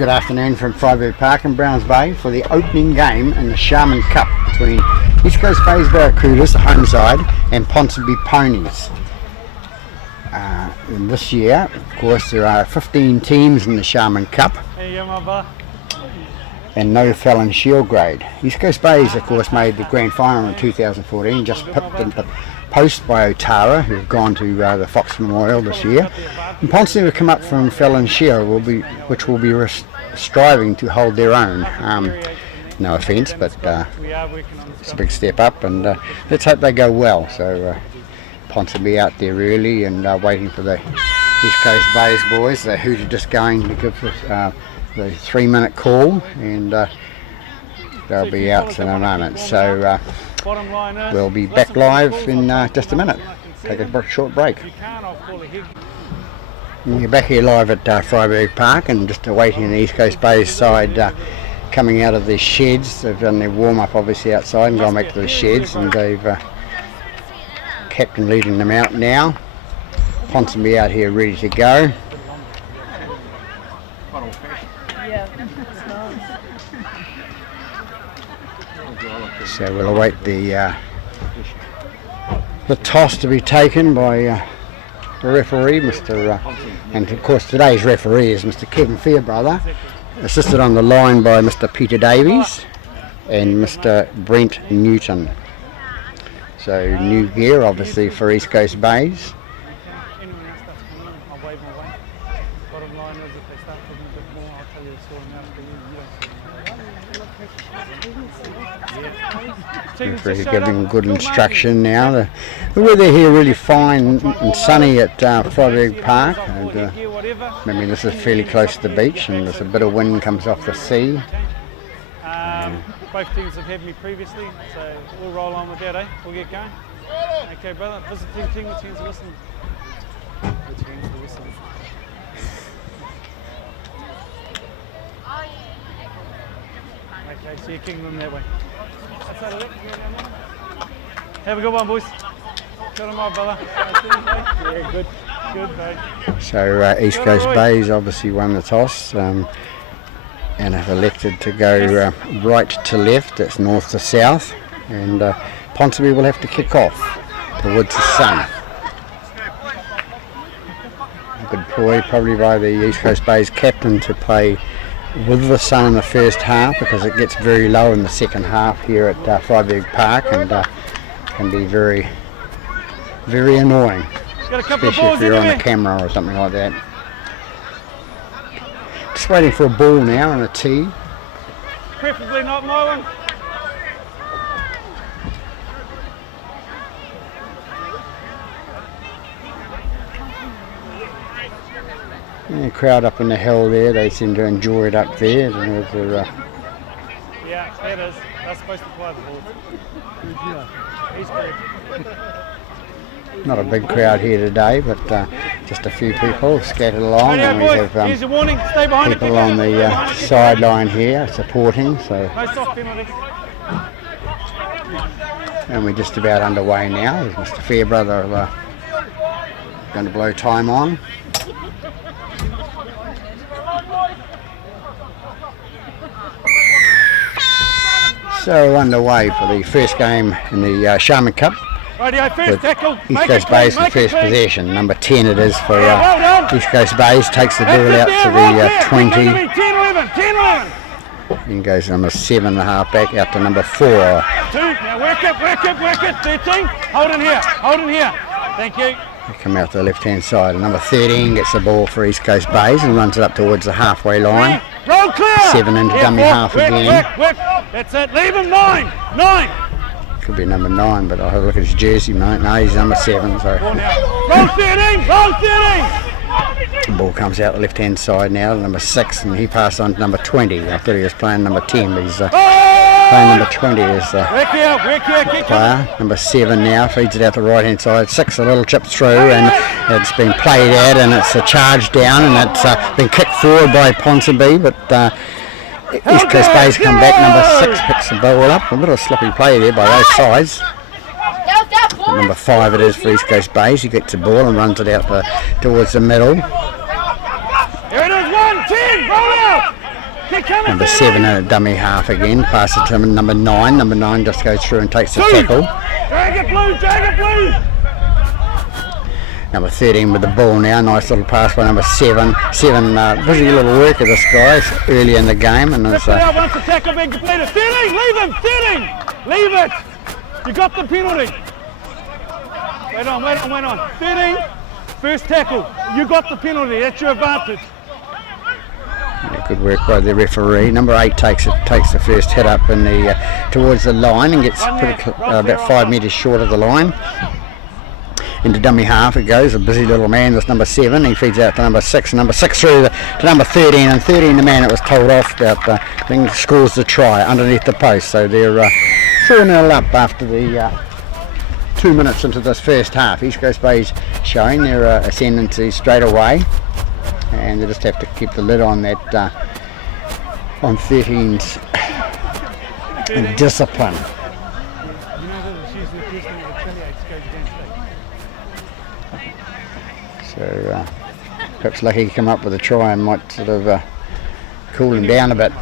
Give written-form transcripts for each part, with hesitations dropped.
Good afternoon from Freyberg Park in Browns Bay for the opening game in the Sharman Cup between East Coast Bay's Barracudas, the home side, and Ponsonby Ponies. And this year, of course, there are 15 teams in the Sharman Cup and no Fallon Shield grade. East Coast Bay's, of course, made the grand final in 2014, just pipped in the post by Otara, who have gone to the Fox Memorial this year. And Ponsonby will come up from Fallon Shield, which will be striving to hold their own. No offence, but it's a big step up, and let's hope they go well. So Ponsonby out there early and waiting for the East Coast Bay's boys. Who are just going to give the 3-minute call, and they'll be out in a moment. So we'll be back live in just a minute. Take a short break. We're back here live at Freyberg Park and just awaiting the East Coast Bay's side coming out of their sheds. They've done their warm-up obviously outside and gone back to the sheds, and they've captain leading them out now. Ponsonby out here ready to go. So we'll await the toss to be taken by the referee, and of course today's referee is Mr. Kevin Fairbrother, assisted on the line by Mr. Peter Davies and Mr. Brent Newton. So new gear obviously for East Coast Bays. Referee giving good instruction now. The weather here really fine and sunny at Freyberg Park. And, this is fairly close to the beach, and there's a bit of wind comes off the sea. Both teams have had me previously, so we'll roll on with that, eh? We'll get going. Okay, brother. Visiting team, which teams are listening? Which teams are listening? Okay, so you're kicking them that way. Have a good one, boys. Good on my brother. Yeah, good. Good, mate. So East Coast Bays obviously won the toss and have elected to go right to left. That's north to south, and Ponsonby will have to kick off towards the sun. A good ploy probably by the East Coast Bays captain to play with the sun in the first half, because it gets very low in the second half here at Freyberg Park, and can be very, very annoying, especially if you're on the camera or something like that. Just waiting for a ball now and a tee. Preferably not my one. The crowd up in the hill there, they seem to enjoy it up there. Yeah, that is. That's supposed to play the ball. He's good. Not a big crowd here today, but just a few people scattered along, and we have people on the sideline here supporting. So, and we're just about underway now. There's Mr. Fairbrother going to blow time on. So underway for the first game in the Sharman Cup. With East Coast Bays for first possession. Number 10 it is for East Coast Bays. Takes the ball out to the 20. Then goes number 7, the half back, out to number 4. Now work it. 13. Hold in here. Thank you. They come out to the left-hand side. And number 13 gets the ball for East Coast Bays and runs it up towards the halfway line. Roll clear. 7 into dummy half again. That's it. Leave him 9. Could be number 9, but I'll have a look at his jersey, mate. No, he's number 7. So roll 13. the ball comes out the left-hand side now to number 6, and he passed on to number 20. I thought he was playing number 10, but he's playing number 20 as the player. Number 7 now feeds it out the right-hand side. 6 a little chip through, and it's been played out, and it's a charge down, and it's been kicked forward by Ponsonby, but East Coast Bays come back. Number 6 picks the ball up. A little sloppy play there by both sides. But number 5 it is for East Coast Bays. He gets the ball and runs it out towards the middle. Here it is, 1, 10, roll out! Number 7 in a dummy half again. Pass it to number 9. Number 9 just goes through and takes the tackle. Drag it blue, drag it blue. Number 13 with the ball now. Nice little pass by number 7. 7 busy little work of this guy early in the game. And it's, once the tackle being completed. 13, leave him, 13. Leave it. You got the penalty. Wait on. 13, first tackle. You got the penalty. That's your advantage. Good work by the referee. Number 8 takes the first hit up in the towards the line and gets about 5 metres short of the line. Into dummy half it goes, a busy little man, this number 7, he feeds out to number 6, and number 6 through to number 13, and 13 the man that was told off about, then scores the try underneath the post, so they're 4-0 up after the 2 minutes into this first half. East Coast Bay's showing their ascendancy straight away, and they just have to keep the lid on that, on 13's discipline. So perhaps lucky to come up with a try and might sort of cool him down a bit.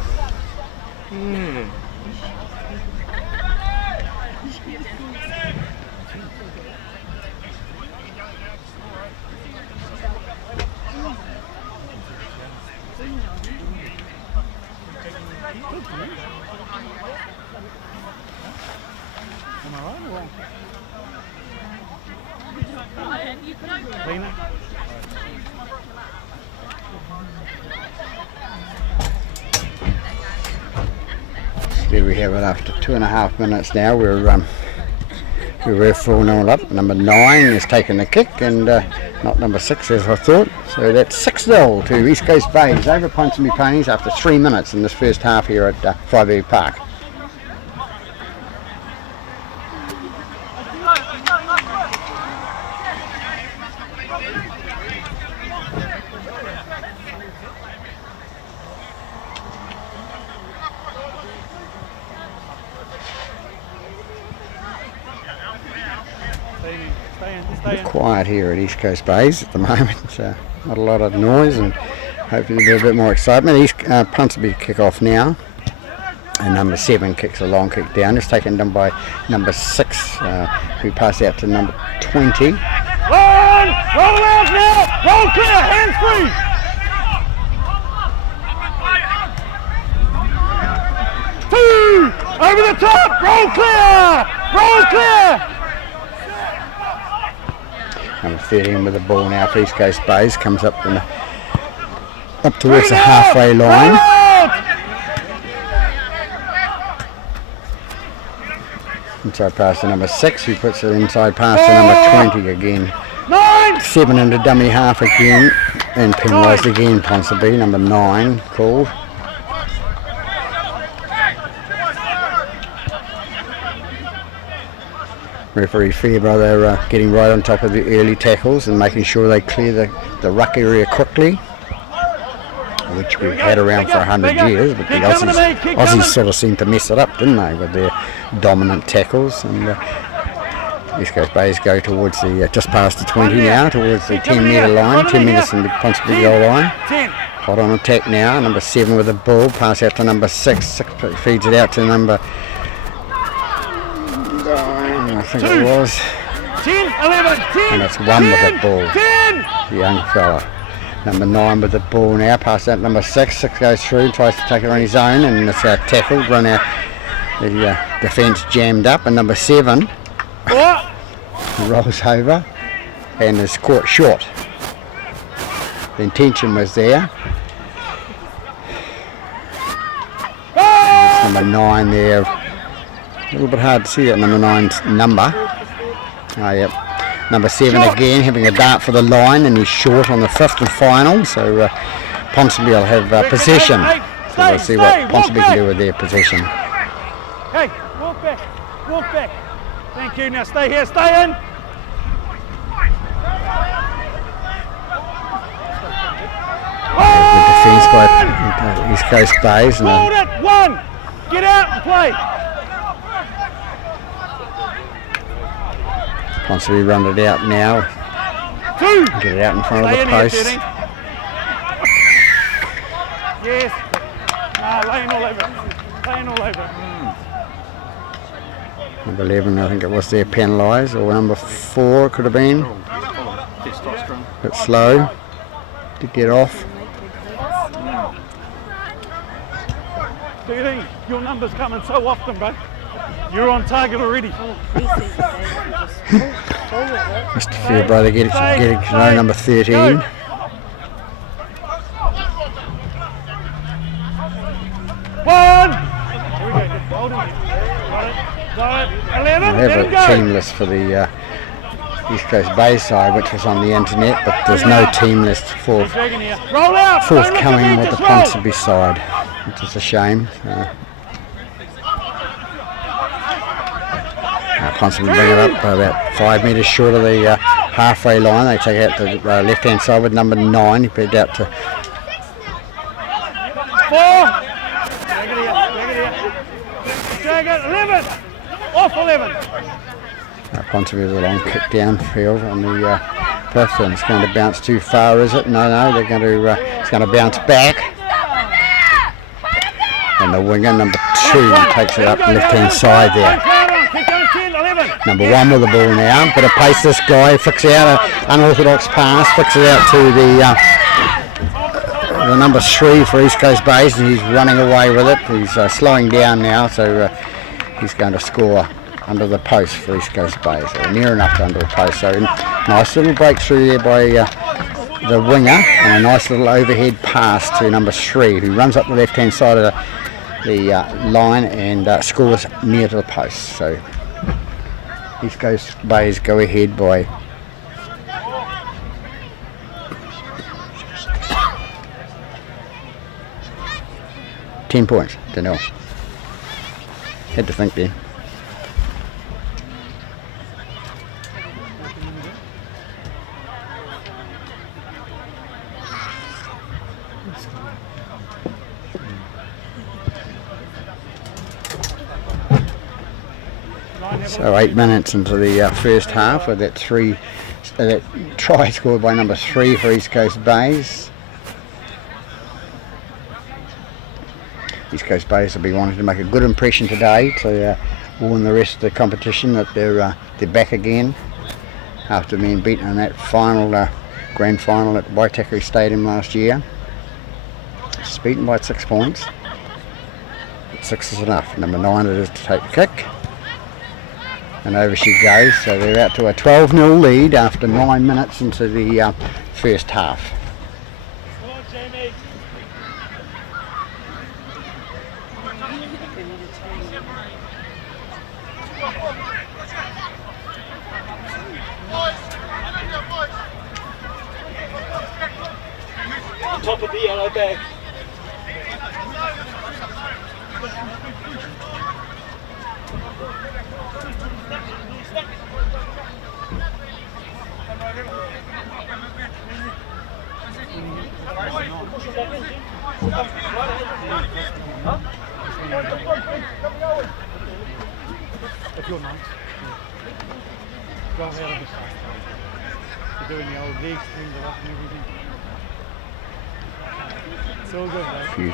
Am I right or wrong? Cleaner? There we have it after 2.5 minutes now. We were 4-0 up. Number 9 is taking the kick and not number 6 as I thought. So that's 6-0 to East Coast Bays over Ponsonby Ponies after 3 minutes in this first half here at Whaivehi Park. Quiet here at East Coast Bays at the moment, not a lot of noise and hopefully there'll be a bit more excitement. East Ponsonby kick off now, and number 7 kicks a long kick down. It's taken down by number 6 who passed out to number 20. Roll out now! Roll clear, hands free! Two! Over the top! Roll clear! Roll clear! Number 13 with the ball now for East Coast Bays, comes up towards the halfway line. Inside pass to number 6, who puts it inside pass to number 20 again. 7 into dummy half again, and penalised again Ponsonby, number 9 called. Referee Fairbrother getting right on top of the early tackles and making sure they clear the ruck area quickly, which we've had around for 100 years, but the Aussies sort of seemed to mess it up, didn't they, with their dominant tackles. And East Coast Bays go towards the just past the 20 now, towards the 10 metre line, 10 metres from the Ponsonby goal line. Hot on attack now, number 7 with the ball, pass out to number 6, 6 feeds it out to number, I think it was, 10, 11, 10, and it's 1 with the ball, 10. the young fella. Number 9 with the ball now, pass out number 6, 6 goes through, tries to take it on his own, and it's tackled, run out, the defence jammed up, and number 7 rolls over and is caught short. The intention was there. It's number 9 there. A little bit hard to see that number 9's number. Oh, yep. Number 7 again, having a dart for the line, and he's short on the 5th and final. So Ponsonby will have possession. So we'll see what Ponsonby can do with their possession. Hey, walk back, walk back. Thank you. Now stay here, stay in. The defence by East Coast Bays. Hold it, 1. Get out and play. Ponsonby run it out now. 2. Get it out in front of the post. Yes. No, laying all over. Laying all over. Number 11, I think it was there, penalised, or number 4 it could have been. Testosterone. A bit slow to get off. Do you think your number's coming so often, bro? You're on target already. Mr. Fairbrother getting to know number 13. One! Here we go, just hold him. Got it. 11, We let him have a go. team list for the East Coast Bayside, which was on the internet, but there's no team list for Dragging here. Roll out! forthcoming with the Just roll. Ponsonby side, which is a shame. Ponsonby bring it up about 5 metres short of the halfway line. They take out the left-hand side with number 9. He put it out to 4. Drag it here. Drag it. 11. Off 11. Ponsonby with a long kick downfield on the fifth, and it's going to bounce too far, is it? No, they're going to. It's going to bounce back, and the winger number 2 takes it up left-hand side there. Keep going, 10, 11. Number 1 with the ball now. Bit of pace, this guy. Flicks out an unorthodox pass. Flicks it out to the number 3 for East Coast Bays, and he's running away with it. He's slowing down now, so he's going to score under the post for East Coast Bays, or near enough to under the post. So nice little breakthrough there by the winger, and a nice little overhead pass to number 3, who runs up the left-hand side of the line and scores near to the post. So East Coast Bays go ahead by 10 points to 0. Had to think then. So 8 minutes into the first half with that try scored by number 3 for East Coast Bays. East Coast Bays will be wanting to make a good impression today to warn the rest of the competition that they're back again after being beaten in that final grand final at Waitakere Stadium last year. Just beaten by 6 points. 6 is enough. Number 9 it is to take the kick. And over she goes, so they're out to a 12-0 lead after 9 minutes into the first half. Top of the yellow bag. If you're not, go out of the side. You're doing the old leg thing, the rock and everything. It's all good, mate. Few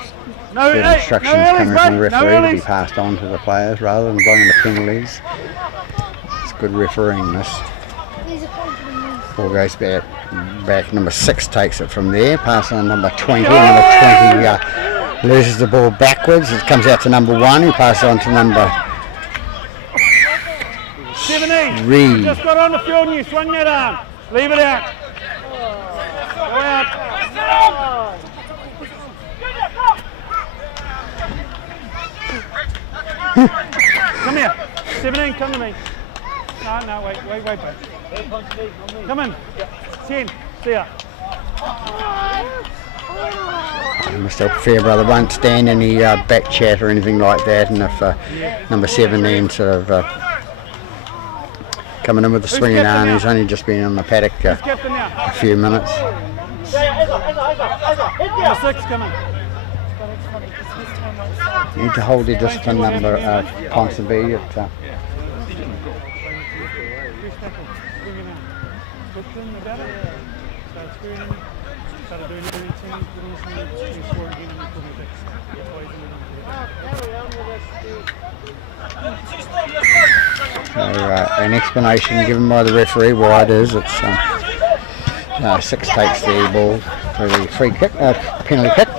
No, certain instructions earlies, coming from the mate. No referee to be earlies. passed on to the players rather than blowing the penalties. It's good refereeing this. Ball goes back. Number 6 takes it from there. Pass on number 20. Number 20 loses the ball backwards. It comes out to number 1. Who passes on to number 17. 3. Just got on the field and you swung that arm. Leave it out. Go out. Come here. 17, come to me. No, wait, babe. Come in. 10, see ya. Mr. Fairbrother won't stand any back chat or anything like that, and if number 17 sort of coming in with the swinging captain arm, now? he's only just been on the paddock Captain now. a few minutes. Number 6, come in. Need to hold your discipline, number Ponsonby. First tackle. Bring it in. Hooked in, about it. Start screwing in. Started doing it in 10, score again and you put it back. That's why he's in the An explanation given by the referee why it is. It's 6 takes the ball for the free kick, penalty kick.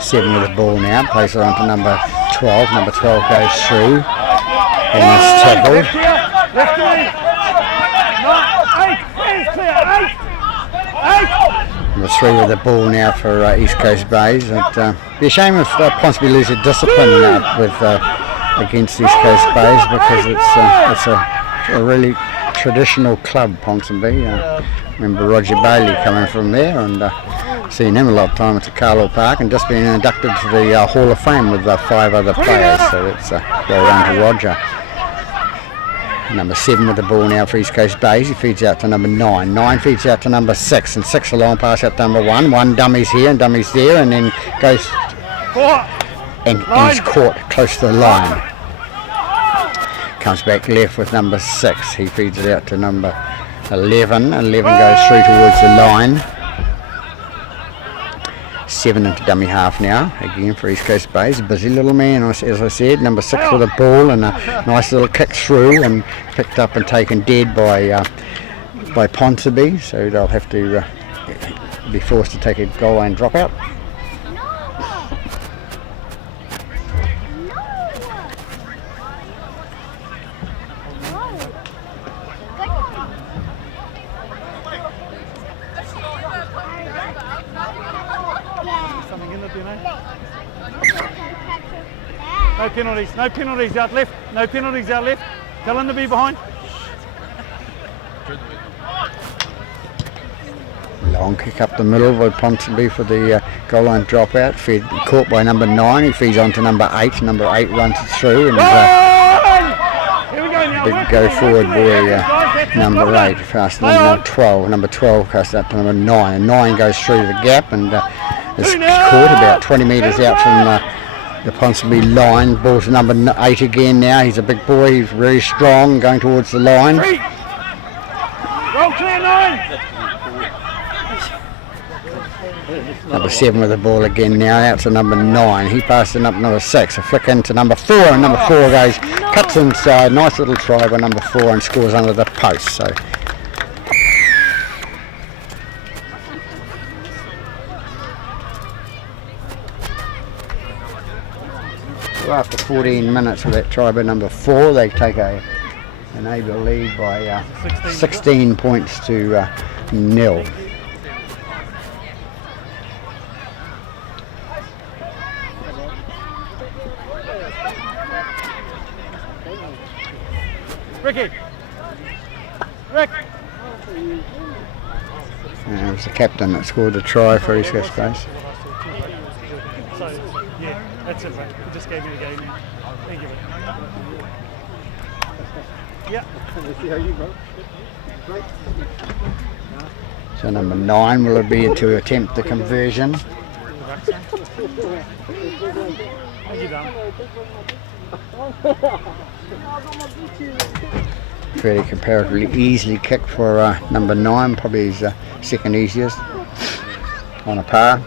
7 with the ball now, plays it on to number 12. Number 12 goes through and is tackled. Number 3 with the ball now for East Coast Bays. It'd be a shame if Ponsonby lose their discipline against East Coast Bays, because it's a really traditional club, Ponsonby. Remember Roger Bailey coming from there, and seen him a lot of times at Carlo Park, and just been inducted to the Hall of Fame with 5 other players, so it's well done to Roger. Number 7 with the ball now for East Coast Bays. He feeds out to number 9. 9 feeds out to number 6, and 6 a long pass out to number 1. 1 dummies here and dummies there, and then goes and he's caught close to the line. Comes back left with number 6. He feeds it out to number 11. 11 goes through towards the line. 7 into dummy half now, again for East Coast Bays. A busy little man, as I said. Number 6 with a ball and a nice little kick through, and picked up and taken dead by Ponsonby, so they'll have to be forced to take a goal line dropout. No penalties out left. No penalties out left. Tell them to be behind. Long kick up the middle by Ponsonby for the goal line dropout. Caught by number 9. He feeds on to number 8. Number 8 runs it through, and big go forward boy, number 8, past number 12. Number 12 casts up to number 9. And 9 goes through the gap and is caught about 20 metres out from the Ponsonby line. Ball to number 8 again now. He's a big boy, he's very strong, going towards the line. Roll clear 9. Number 7 with the ball again now, out to number 9. He passes it up number 6. A flick into number 4, and number 4 goes, cuts inside. Nice little try by number 4 and scores under the post. So after 14 minutes of that try by number 4, they take an able lead by 16 points to 0. Rick. It was the captain that scored the try for East Coast Bays. So, yeah, that's it, mate. He just gave me the game. Thank you, mate. Yeah. So number 9 will it be to attempt the conversion. Thank you, Dan. Fairly comparatively easily kick for number 9, probably his second easiest on a par.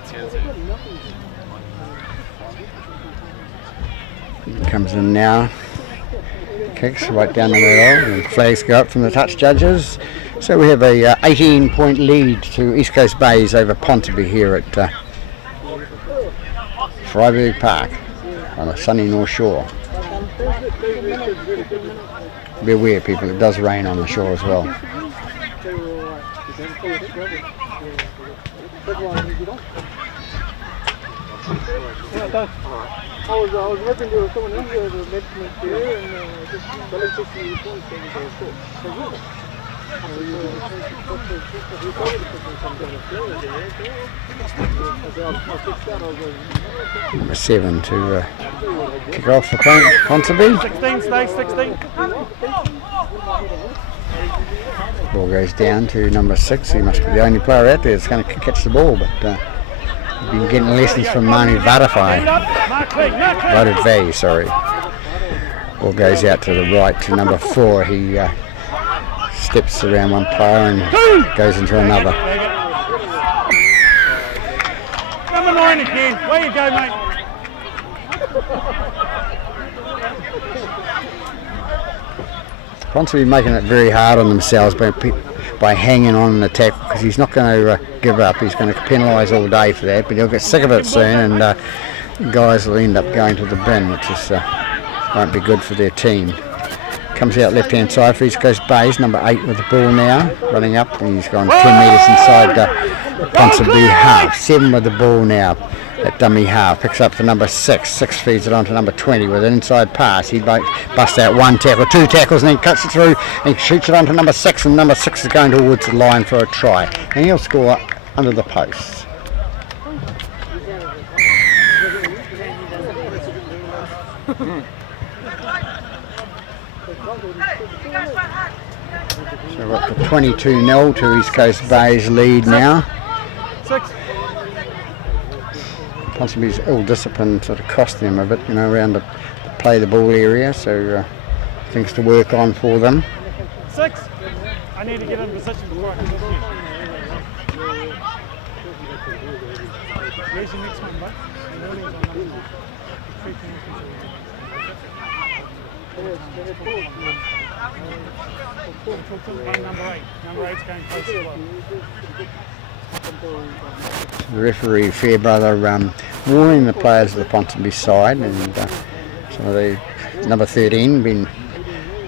He comes in now, kicks right down the middle, and flags go up from the touch judges. So we have a 18-point lead to East Coast Bays over Ponsonby here at Freiburg Park on a sunny North Shore. Be aware, people, it does rain on the shore as well. I was working with someone else who met me here and just collected me points and Number 7 to kick off for Ponsonby. 16, stay 16. Ball goes down to number 6. He must be the only player out there that's going to catch the ball, but been getting lessons from Manu Vadafai. Ball goes out to the right to number 4. He steps around one player and goes into another. Number 9 again. Where you go, mate? Ponsonby making it very hard on themselves by hanging on an attack, because he's not going to give up. He's going to penalise all day for that, but he'll get sick of it soon, and guys will end up going to the bin, which is won't be good for their team. Comes out left hand side for East Coast Bays, number 8 with the ball now, running up, and he's gone 10 metres inside Ponsonby half. 7 with the ball now at dummy half, picks up for number 6. 6 feeds it on to number 20 with an inside pass. He busts out 1 tackle, 2 tackles, and then cuts it through and shoots it on to number 6, and number 6 is going towards the line for a try, and he'll score under the posts. So we're up to 22-0 to East Coast Bay's lead now. 6. Ponsonby's ill-discipline sort of cost them a bit, around the play the ball area, so things to work on for them. 6. I need to get in position before I can go through. Where's your next one, bud? Morning's on number 9. 3 number 8. Number 8's going close as well. The referee Fairbrother warning the players of the Ponsonby side, and some of the number 13 been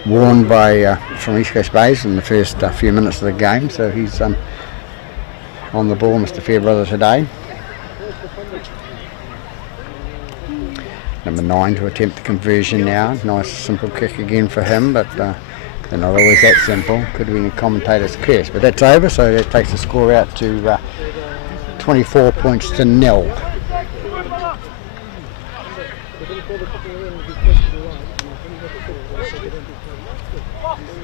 warned by from East Coast Bays in the first few minutes of the game, so he's on the ball, Mr. Fairbrother, today. Number 9 to attempt the conversion now. Nice simple kick again for him, but they're not always that simple. Could have been a commentator's curse, but that's over, so that takes the score out to 24 points to 0.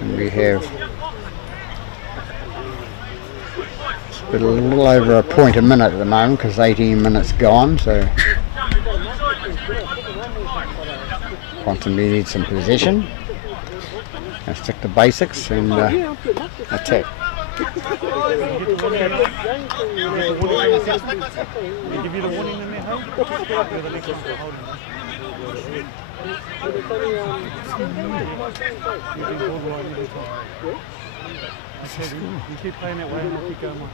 And we have a little over a point a minute at the moment, because 18 minutes gone, so Ponsonby needs some possession. And stick to basics and attack. Give you the warning in there, home? You keep playing that way and I'll keep going.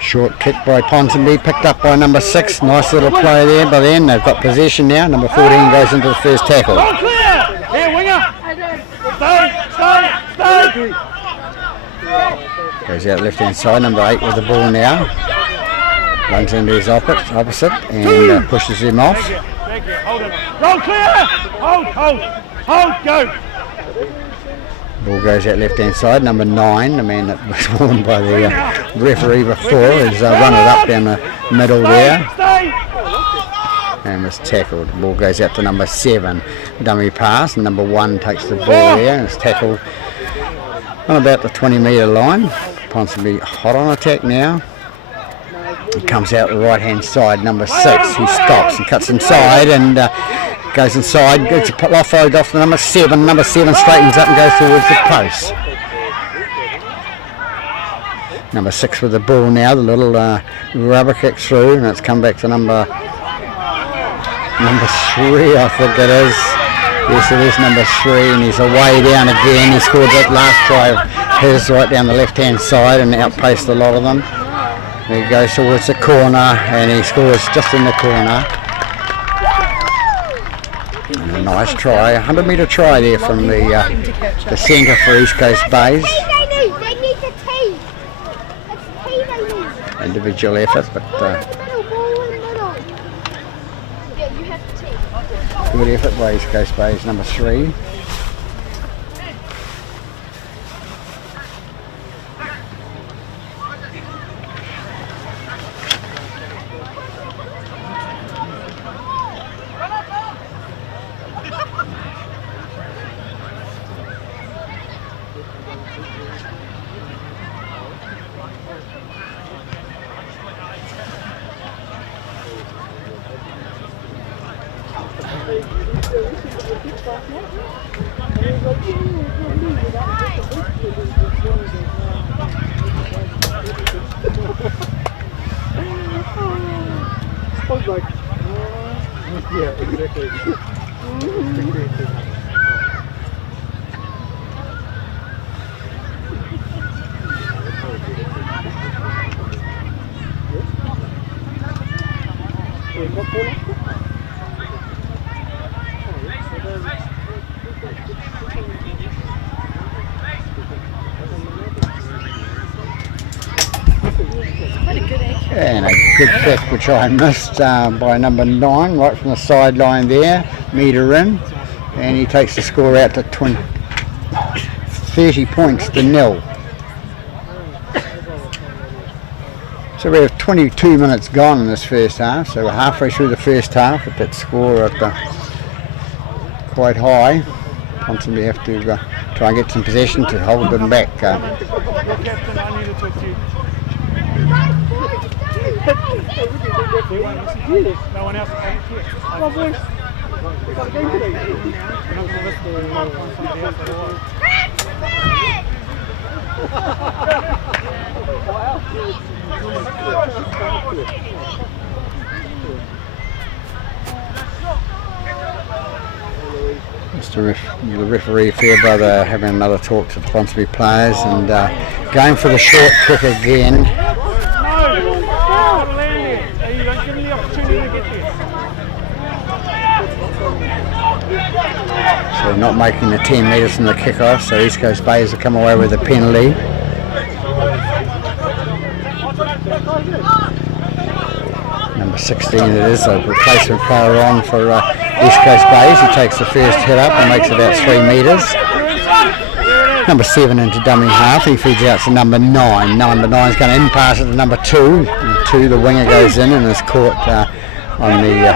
Short kick by Ponsonby, picked up by number 6. Nice little play there by then. They've got possession now. Number 14 goes into the first tackle. Ball clear! Here, winger! Stay! Goes out left hand side. Number 8 with the ball now. Runs into his opposite and pushes him off. Thank you. Hold it. Roll clear! Hold, go! Ball goes out left hand side. Number 9, the man that was warned by the referee before, has run it up down the middle there and was tackled. The ball goes out to number 7, dummy pass, and number 1 takes the ball there and is tackled on about the 20-metre line. Ponsonby hot on attack now. He comes out the right hand side. Number 6, he stops and cuts inside and goes inside, gets a offload off to number 7. Number 7 straightens up and goes towards the post. Number 6 with the ball now, the little rubber kick through, and it's come back to number 3, I think it is. Yes, it is number 3, and he's away down again. He scored that last try of his right down the left hand side and outpaced a lot of them. He goes towards the corner and he scores just in the corner. And a nice try, 100-metre try there from the centre for East Coast Bays. They need the tee. Individual effort, but good effort by East Coast Bays, number 3. Sounds like, yeah, exactly. And a good kick which I missed by number 9 right from the sideline there, metre in, and he takes the score out to 30 points to 0. So we have 22 minutes gone in this first half, so we're halfway through the first half with that score at quite high. Ponsonby have to try and get some possession to hold them back. Captain, I need to talk to you. No one else is here. My voice. Got a game today. The referee Fairbrother having another talk to the Ponsonby players and going for the short kick again. No! You don't give me the opportunity to get there. So not making the 10 metres from the kick-off, so East Coast Bays will come away with a penalty. Number 16 it is, a replacement player on for East Coast Bays. He takes the first hit up and makes about 3 metres. Number 7 into dummy half, he feeds out to number 9. Number 9 is going to in-pass it to number 2. And 2, the winger goes in and is caught on the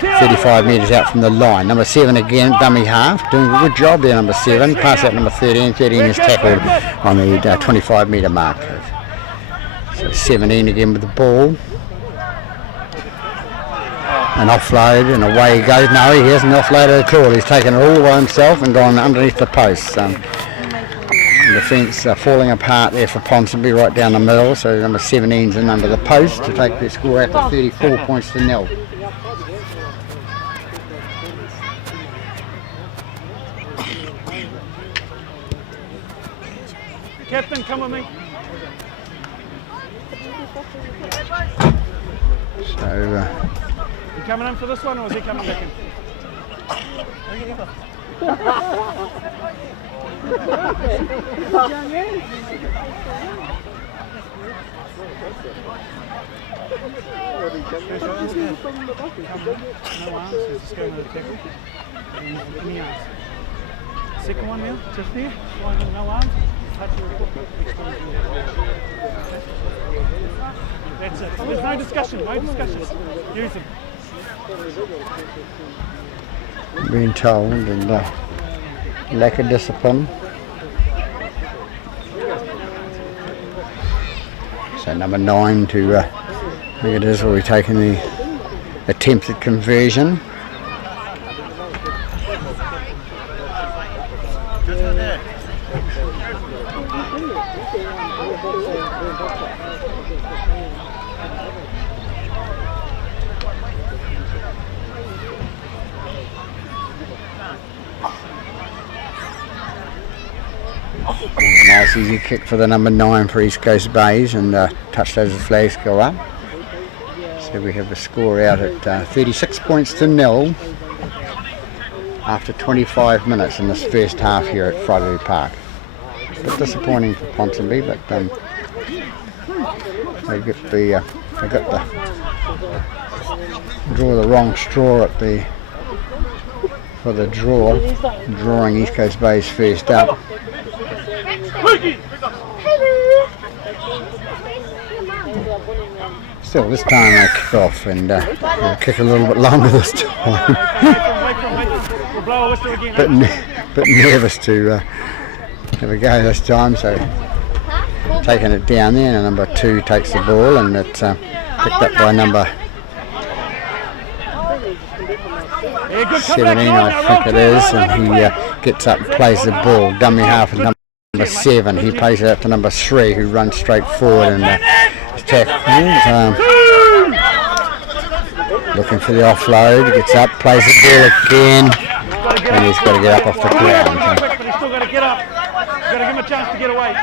35 metres out from the line. Number 7 again, dummy half, doing a good job there, number 7. Pass out number 13. 13 is tackled on the 25 metre mark. So 17 again with the ball. An offload and away he goes. No, he hasn't offloaded at all. He's taken it all by himself and gone underneath the post. The fence falling apart there for Ponsonby right down the middle. So number 17's in under the post to take their score out to 34 points to 0. Captain, come with me. So You coming in for this one or is he coming back in? No arms, he's just going to the tackle. Any arms. Second one now, just there. No arms. That's it. There's no discussion, no discussions. Use them. being told and lack of discipline. So number 9 to I think it is, will be taking the attempted conversion. Nice easy kick for the number 9 for East Coast Bays, and touched as the flags go up. So we have a score out at 36 points to 0 after 25 minutes in this first half here at Friday Park. A bit disappointing for Ponsonby, but they got the draw the wrong straw at the for the drawing East Coast Bays first up. Still, this time they kick off and they'll kick a little bit longer this time. Bit nervous to have a go this time, so taking it down there, and number 2 takes the ball, and it's picked up by number Yeah, good 17 I think it is, and he gets up and plays the ball. Dummy half of number 7. He plays it out to number 3, who runs straight forward and tackles. Looking for the offload. Gets up, plays the ball again, and he's got to get up off the ground. But he's still got to get up. You've got to give him a chance to get away.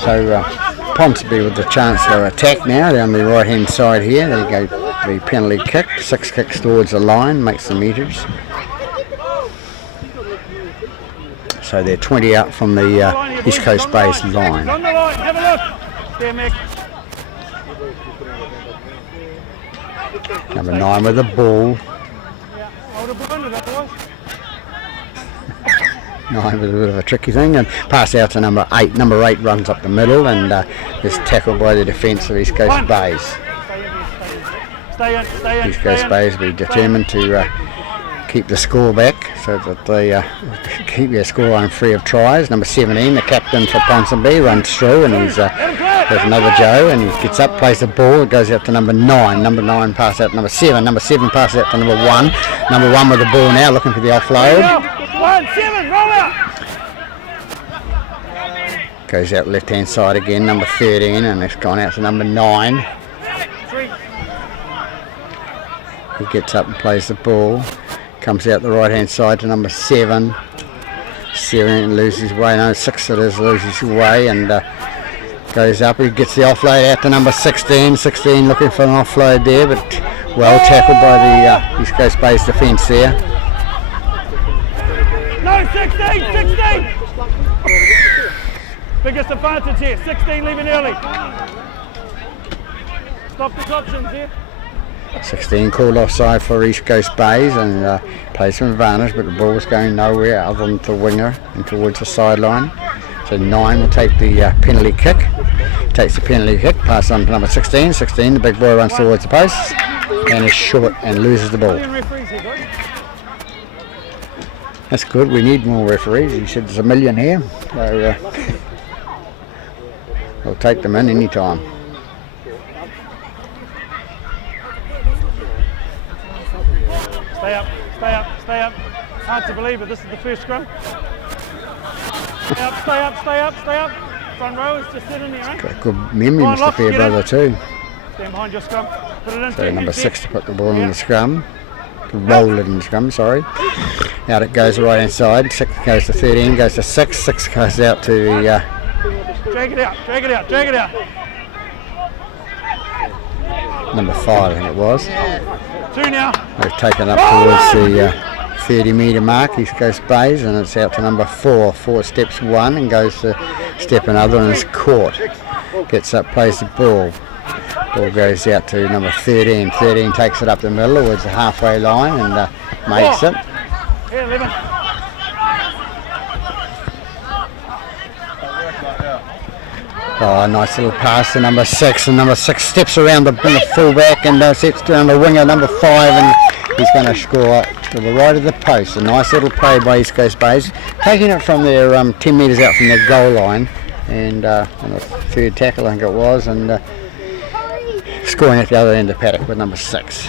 So Ponsonby with the chance to attack now down the right hand side here. There you go, the penalty kick. 6 kicks towards the line, makes the metres. So they're 20 out from the East Coast base line. On the line, have a look. There, Mick. Number 9 with the ball. Hold a ball under that, boys. 9 with a bit of a tricky thing, and pass out to number 8. Number 8 runs up the middle and is tackled by the defence of East Coast Bays. Stay in. East Coast Bays will be determined to keep the score back so that they keep their scoreline free of tries. Number 17, the captain for Ponsonby, runs through and he's there's another Joe, and he gets up, plays the ball, it goes out to number 9. Number 9 passes out to number 7. Number 7 passes out to number 1. Number 1 with the ball now, looking for the offload. 1-7, roll out. Goes out left hand side again, number 13, and it's gone out to number 9. 3. He gets up and plays the ball. Comes out the right hand side to number 7. 7 loses his way. No, 6 it is, loses his way and goes up. He gets the offload out to number 16. 16 looking for an offload there, but well tackled by the East Coast Bays defence there. No, 16. Biggest advantage here. 16 leaving early. Stop the options here. 16 called offside for East Coast Bays and plays some advantage, but the ball was going nowhere other than to winger and towards the sideline. So 9 will take the penalty kick. Takes the penalty kick, pass on to number 16. 16, the big boy runs towards the post and is short and loses the ball. That's good, we need more referees. He said there's a million here. So we'll take them in any time. Stay up. Hard to believe it, this is the first scrum. Stay up. Front row is just sitting there, Got a good memory, Mr. Fairbrother too. Stand behind your scrum. Put it in. So number 6 to put the ball in the scrum. To roll it in the scrum, sorry. Out it goes the right hand side. 6 goes to 13, goes to 6. 6 goes out to the... Drag it out. Number 5, I think it was. 2 now. They've taken up towards the 30 metre mark, East Coast Bays, and it's out to number 4. 4 steps 1 and goes to step another and is caught. Gets up, plays the ball. Ball goes out to number 13. 13 takes it up the middle towards the halfway line and makes it. Here, 11. Oh, nice little pass to number 6, and number 6 steps around the fullback and sets down the winger, number 5, and he's going to score to the right of the post. A nice little play by East Coast Bays, taking it from their 10 metres out from their goal line, and on the third tackle I think it was, and scoring at the other end of the paddock with number 6.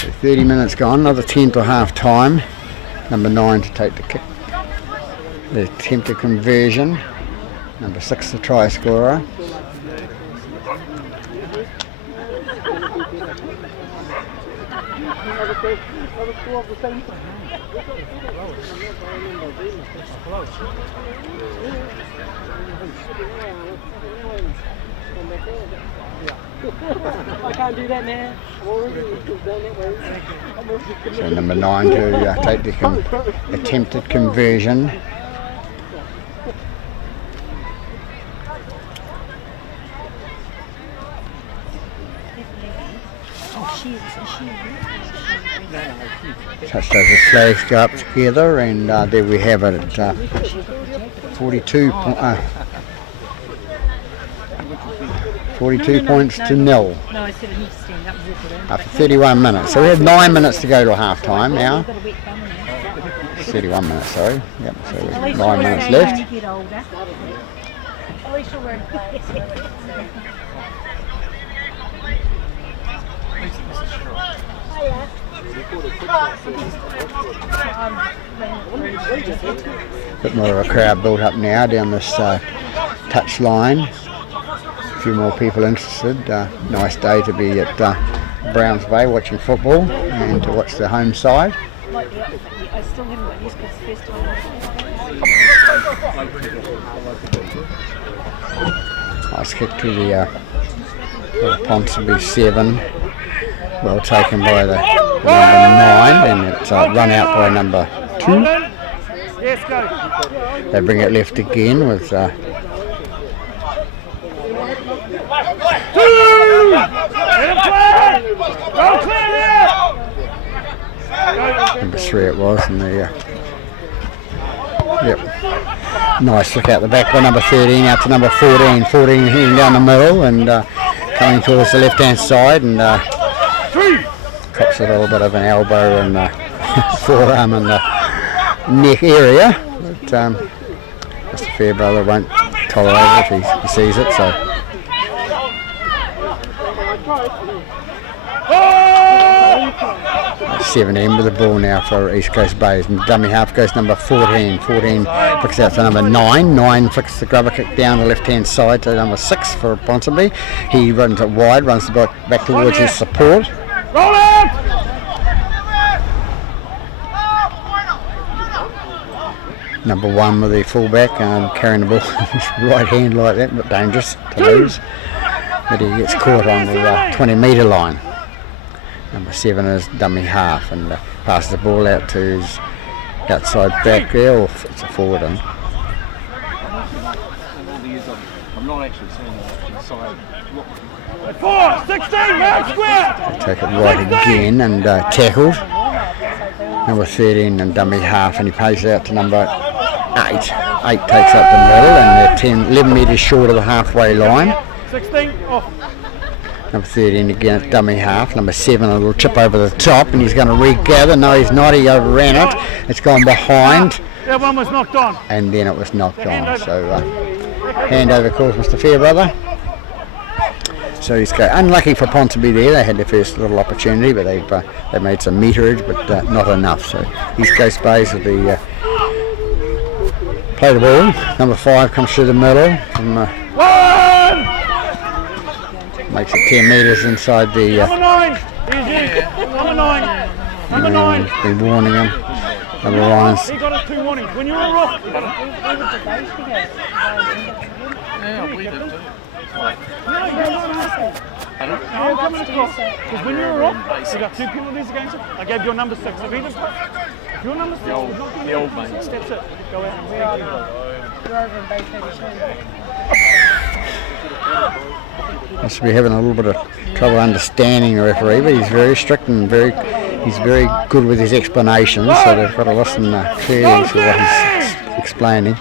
So 30 minutes gone, another 10 to half time. Number 9 to take the kick. The attempted conversion. Number 6 the try scorer. I can't do that now. So number 9 to take the attempted conversion. Such as the flags go up together, and there we have it at 42. 42 points to nil. No, I said I need to stand up and walk around. After 31 minutes. So we have 9 minutes to go to half time now. 31 minutes, sorry. Yep, so we've 9 minutes left. Get older. At least you'll wear Bit more of a crowd built up now down this touch line. A few more people interested. Nice day to be at Browns Bay watching football and to watch the home side. I still haven't got used to the first time. Nice kick to the Ponsonby 7. Well taken by the number 9, and it's run out by number 2. Yes, go. They bring it left again with Let him play! Go clear there! number 3 it was, and the yep. Nice look out the back by number 13 out to number 14. 14 heading down the middle and coming towards the left hand side, and cops a little bit of an elbow and forearm in the neck area, but Mr. Fairbrother won't tolerate it if he sees it. So 17 with the ball now for East Coast Bays, and dummy half goes number 14. 14 flicks out to number 9. 9 flicks the grubber kick down the left hand side to number 6 for Ponsonby. He runs it wide, runs the ball back towards his support. Roll it! Number 1 with the fullback carrying the ball with his right hand like that, but dangerous to lose. But he gets caught on the 20 metre line. Number 7 is dummy half and passes the ball out to his outside back there, or it's a forward. I'm not actually seeing the inside. 4, 16, man, square! Take it right again and tackled. Number 13 and dummy half, and he pays out to number 8. 8 takes up the middle, and they're 11 metres short of the halfway line. 16, off. Number 13 again at dummy half. Number 7 a little chip over the top, and he's going to regather. No, he's not. He overran it. It's gone behind, That one was knocked on. and then it was knocked on. So handover calls Mr. Fairbrother. So he's unlucky for Ponsonby there. They had their first little opportunity, but they made some meterage, but not enough. So East Coast Bays will be play the ball. Number 5 comes through the middle from. 1! Makes it 10 metres inside the. Number 9! Easy. Number 9. Number 9. Been warning him. Number 1 is. He got us 2 warnings. When you were rock. Because when you were rock, you got 2 penalties against him. I gave your number 6. If he didn't, your number 6 was not The old mate. that's it. Go out and You're over in Bay 32. Must be having a little bit of trouble understanding the referee, but he's very strict and he's very good with his explanations, so they've got to listen clearly to what he's explaining.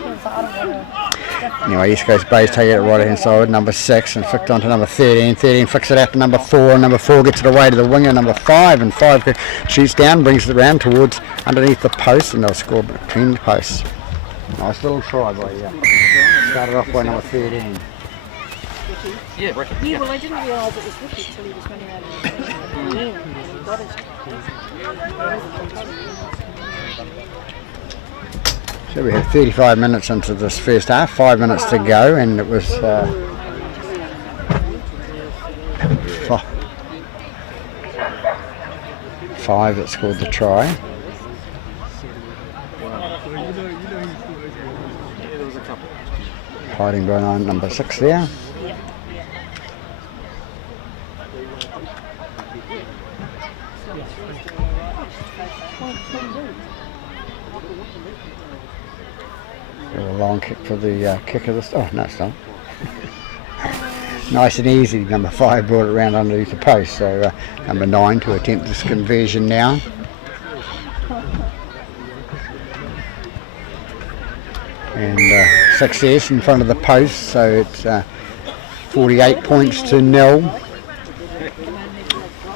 Anyway, East Coast Bays take it right hand side, number 6, and flicked on to number 13. 13 flicks it out to number 4, and number 4 gets it away to the winger, number 5, and 5 shoots down, brings it around towards underneath the post, and they'll score between the posts. Nice little try by started off by number 13. Yeah, Ricky. Yeah, well, I didn't realise it was Ricky until he was running out of the game. He got his. So we have 35 minutes into this first half, 5 minutes to go, and it was 5 that scored the try. Yeah, there was a couple. Hiding behind number 6 there. A long kick for the kick of the. Oh no, it's not. Nice and easy. Number 5 brought it around underneath the post. So number 9 to attempt this conversion now. And success in front of the post. So it's 48 points to 0.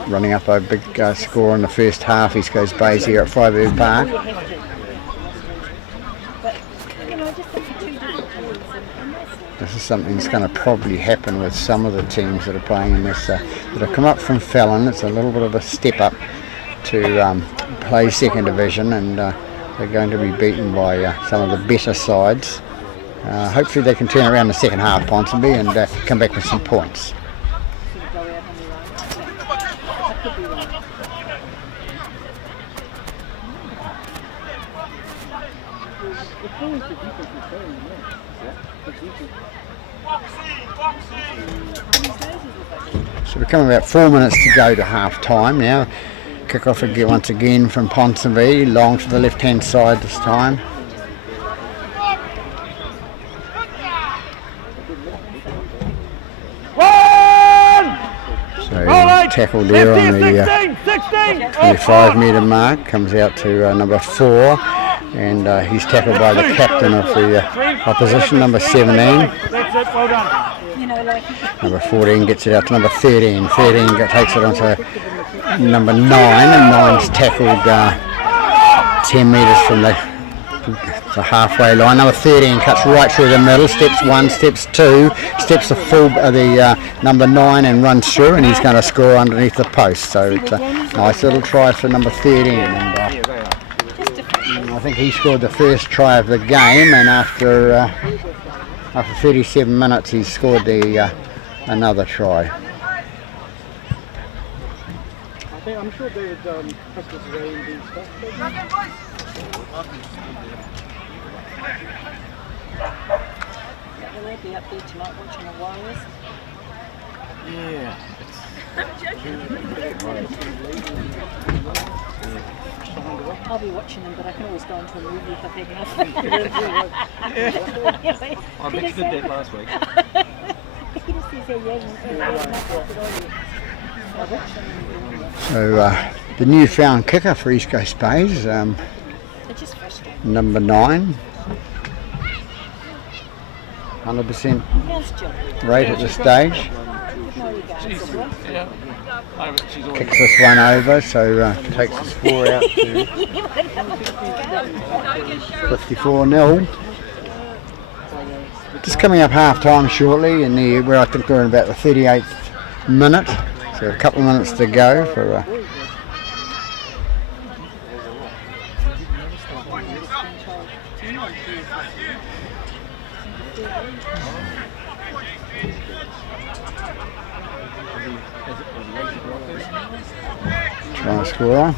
Running up a big score in the first half, East Coast Bays here at Freyberg Park. This is something that's going to probably happen with some of the teams that are playing in this, that have come up from Fallon. It's a little bit of a step up to play second division, and they're going to be beaten by some of the better sides. Hopefully they can turn around the second half, Ponsonby, and come back with some points. So we're coming about 4 minutes to go to half time now. Kick off again once again from Ponsonby, long to the left hand side this time. So tackle there on the 25 metre mark, comes out to number 4, and he's tackled by the captain of the opposition, number 17. Number 14 gets it out to number 13. 13 takes it onto number 9, and 9's tackled 10 metres from the halfway line. Number 13 cuts right through the middle, steps 1, steps 2, steps the full the number 9 and runs through, and he's going to score underneath the post. So it's a nice little try for number 13. And I think he scored the first try of the game, and after 37 minutes he scored the another try. I'm sure they had practiced range and stuff. Will be up there tonight watching the Warriors? Yeah. I'll be watching them, but I can always go into a movie if I've had enough. I bet you did that last week. So the newfound kicker for East Coast Bays, number 9. 100% rate at this stage. Kicks this one over, so takes the score out to 54-0. Just coming up half time shortly, and where I think we're in about the 38th minute, so a couple of minutes to go for trying to score.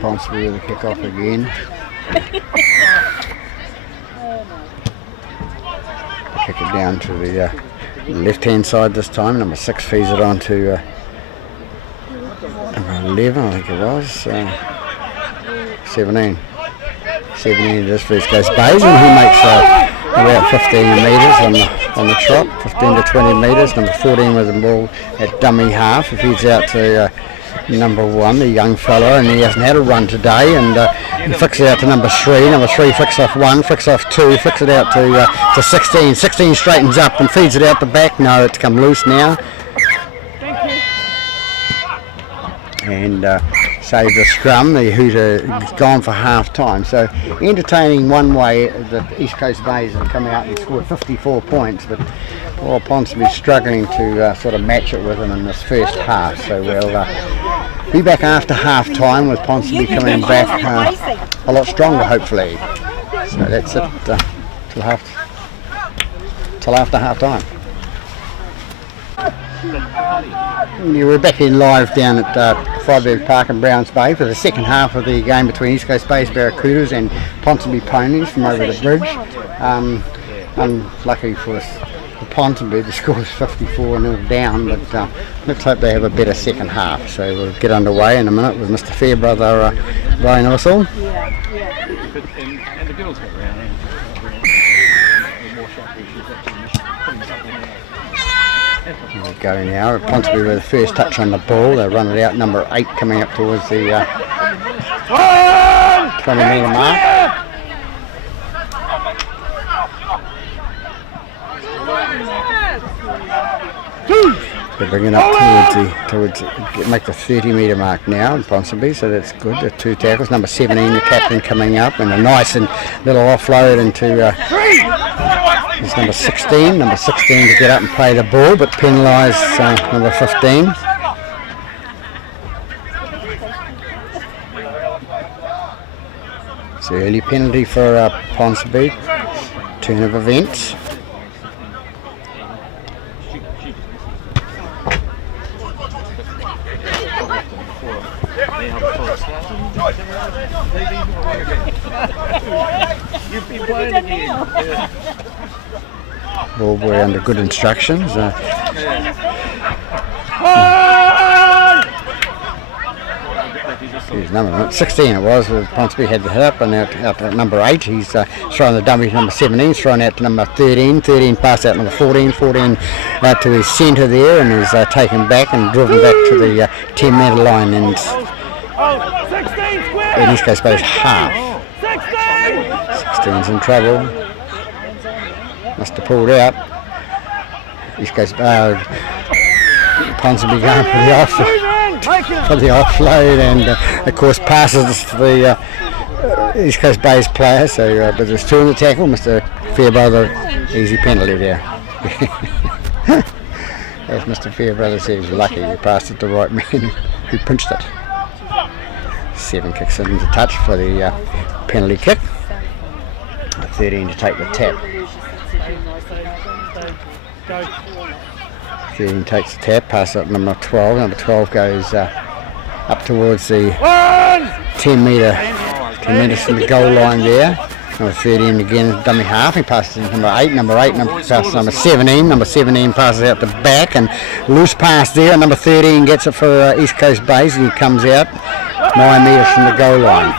Ponsonby with the kick off again. Kick it down to the left hand side this time. Number 6 feeds it on to number 11, I think it was. 17 it is for East Coast Bays, and he makes about 15 metres on the trot, 15 to 20 metres. Number 14 with the ball at dummy half. He feeds out to number 1, the young fellow, and he hasn't had a run today, and he flicks it out to number 3. Number 3 flicks off 1, flicks off 2, flicks it out to 16. 16 straightens up and feeds it out the back. No, it's come loose now. And saved the scrum. The Hooter gone for half time. So entertaining one way, the East Coast Bays have come out and scored 54 points, but Ponsonby struggling to sort of match it with them in this first half. So we'll be back after half time with Ponsonby coming back a lot stronger, hopefully. So that's it till after half time. Yeah, we're back in live down at Freyberg Park in Browns Bay for the second half of the game between East Coast Bays Barracudas and Ponsonby Ponies from over the bridge. Unlucky for Ponsonby, the score is 54-0 down, but let's hope they have a better second half. So we'll get underway in a minute with Mr. Fairbrother blowing a whistle. And the girls got round and Here we go now. Ponsonby with the first touch on the ball. They run it out. Number 8 coming up towards the 20 metre mark. They're bringing up make the 30 metre mark now in Ponsonby, so that's good. The 2 tackles. Number 17, the captain, coming up, and a nice and little offload into it's number 16. Number 16 to get up and play the ball, but penalised number 15. It's an early penalty for Ponsonby. Turn of events. Ball boy under good instructions. Number 16 it was. Ponsonby had the hit up, and out to number 8. He's throwing the dummy to number 17. Throwing out to number 13. 13 passed out to number 14. 14 out to his centre there, and is taken back and driven back to the 10 metre line. And in this case, about half. 16's in trouble. Must have pulled out. This goes Ponsonby going for the offload, and of course passes to the East Coast Bay's player. So, but there's 2 in the tackle. Mr. Fairbrother, easy penalty there. As Mr. Fairbrother said, he was lucky he passed it to the right man who pinched it. 7 kicks it into touch for the penalty kick. 13 to take the tap. 13 takes the tap, passes up number 12. Number 12 goes up towards the 10 metres from the goal line there. Number 13 again, dummy half. He passes to number 8. Number 8 passes number 17. Number 17 passes out the back, and loose pass there. Number 13 gets it for East Coast Bays, and he comes out 9 metres from the goal line.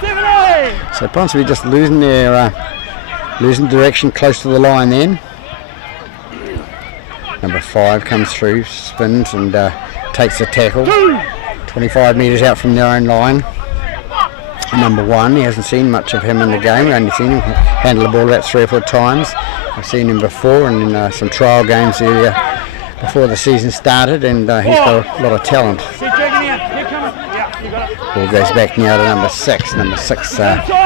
So Ponsonby just losing direction close to the line then. Number 5 comes through, spins, and takes the tackle. 25 metres out from their own line. Number 1, he hasn't seen much of him in the game. I've only seen him handle the ball about 3 or 4 times. I've seen him before in some trial games earlier before the season started, and he's got a lot of talent. Ball goes back now to number 6. Number 6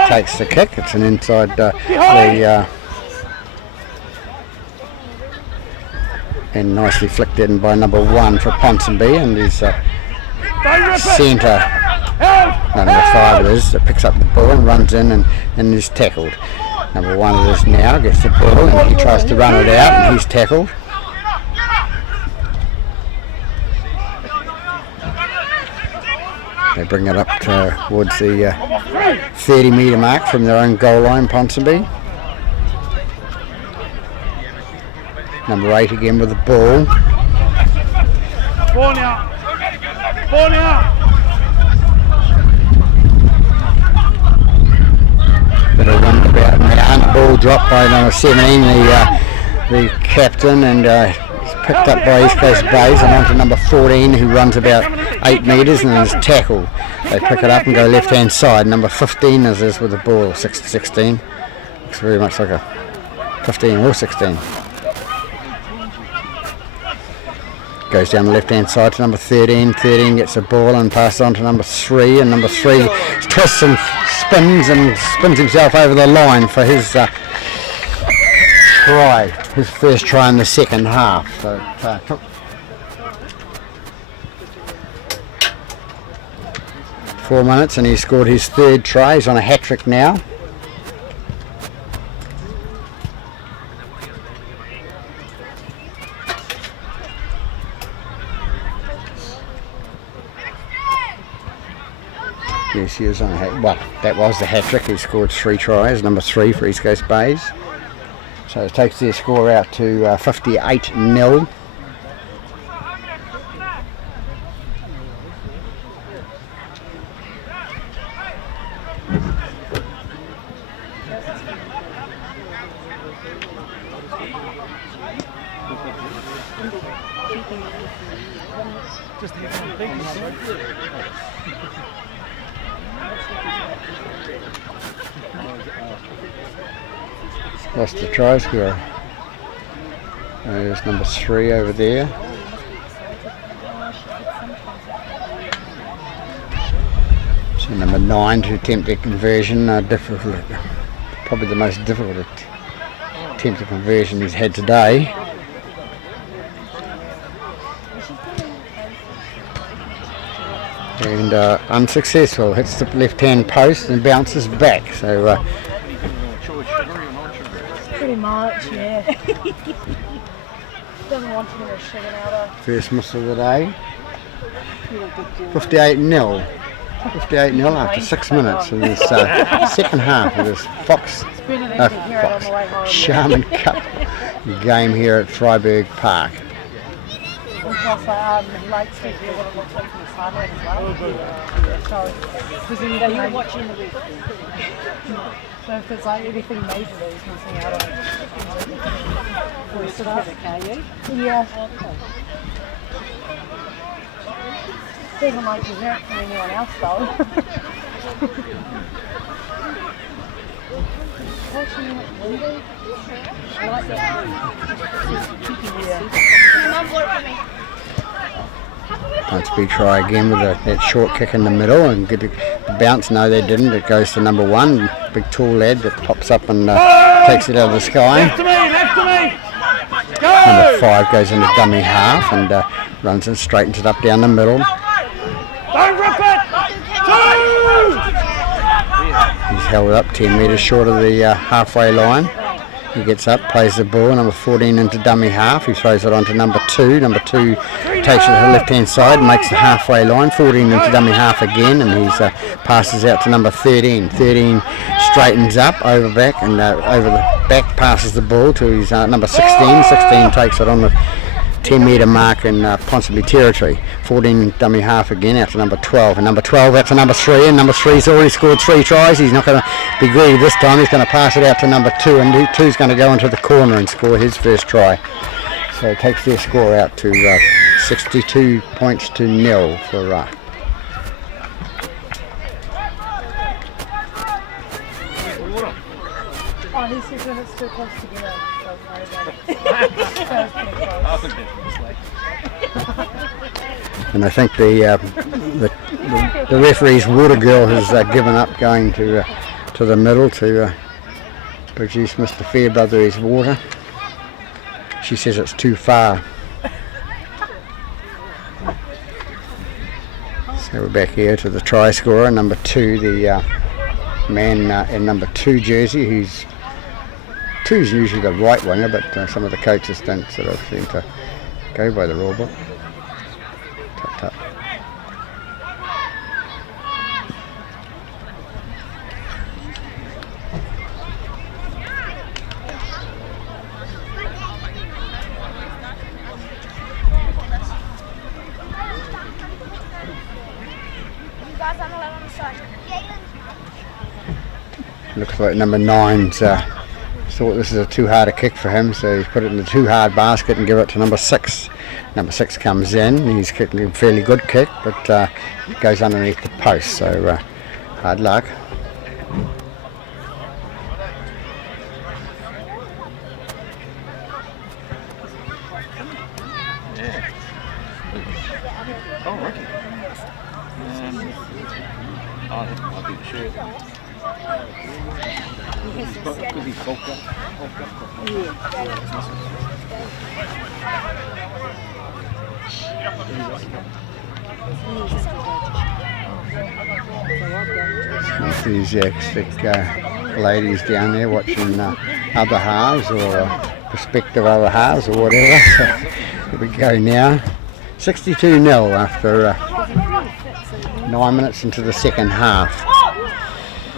takes the kick. It's an inside and nicely flicked in by number 1 for Ponsonby, and his centre, number 5 it is, that picks up the ball and runs in and is tackled. Number 1 it is now, gets the ball and he tries to run it out, and he's tackled. They bring it up towards the 30 metre mark from their own goal line, Ponsonby. Number 8 again with the ball. Ball now. Ball now. Bit of wind about now, and the ball dropped by number 17, the captain, and it's picked up by East Coast Bays and onto number 14, who runs about 8 metres and is tackled. They pick it up and go left hand side. Number 15 is with the ball, 16. Looks very much like a 15 or 16. Goes down the left hand side to number 13. 13 gets the ball and passes on to number 3, and number 3 twists and spins himself over the line for his try, his first try in the second half. So took 4 minutes, and he scored his 3rd try. He's on a hat-trick now. Yes, he was on a hat. Well, that was the hat-trick. He scored 3 tries, number 3 for East Coast Bays. So it takes their score out to 58-0. Just have fun. Thank you, sir. Lost the try scorer. There's number 3 over there. So number 9 to attempt a conversion. Difficult, probably the most difficult attempt of conversion he's had today. And unsuccessful. Hits the left-hand post and bounces back. So. Pretty much, yeah. Doesn't want to get sugar out of. First miss of the day. 58-0. 58-0 after 6 minutes of this second half of this Sharman Cup game here at Freiburg Park. You're watching the week. So if there's like anything major that he's missing out on, voice it up. Yeah. Okay. Doesn't like to hear it from anyone else though. Ponsonby try again with that short kick in the middle and get the bounce. No, they didn't. It goes to number 1, big tall lad that pops up and takes it out of the sky. Left to me! Go! Number 5 goes into dummy half and runs and straightens it up down the middle. Don't rip it! 2! He's held up 10 metres short of the halfway line. He gets up, plays the ball, number 14 into dummy half. He throws it on to number 2. Number 2 takes it to the left-hand side, makes the halfway line. 14 into dummy half again, and he passes out to number 13. 13 straightens up, over back, and over the back passes the ball to his number 16. 16 takes it on the 10-metre mark in Ponsonby territory. 14 dummy half again out to number 12, and number 12 out to number 3, and number 3's already scored 3 tries. He's not going to be greedy this time. He's going to pass it out to number 2, and 2's going to go into the corner and score his first try. So it takes their score out to 62 points to 0 for Oh, he says when it's too close together, don't worry about it. and I think the referee's water girl has given up going to the middle to produce Mr. Fairbrother his water. She says it's too far. So we're back here to the try scorer, number 2, the man in number 2 jersey, who's 2's usually the right winger, but some of the coaches don't sort of seem to go by the rule book. Tut tut. Looks like number 9's thought this is too hard a kick for him, so he's put it in the too hard basket and give it to number 6. Number 6 comes in. He's kicking a fairly good kick, but it goes underneath the post, so hard luck. Oh, Ricky. That might be the shirt. Because he's bulked up. Enthusiastic ladies down there watching other halves or prospective other halves or whatever. So here we go now. 62-0 after 9 minutes into the second half.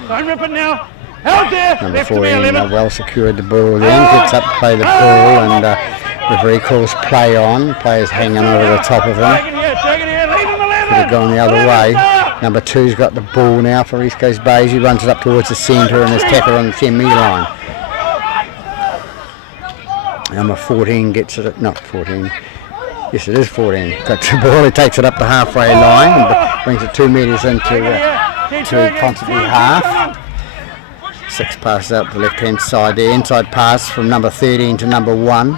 Don't rip it now. Held there. Number Left to me, 14 11. well secured the ball then, gets up to play the ball, and referee calls play on. Players hanging over the top of him. Take it here. Leave him 11. Could have gone the other way. Number 2's got the ball now for East Coast Bays. He runs it up towards the centre and is tackled on the 10-metre line. Number 14 gets it, not 14. Yes, it is 14. Got the ball, he takes it up the halfway line and brings it 2 metres into to Ponsonby half. 6 passes out the left hand side there, inside pass from number 13 to number 1.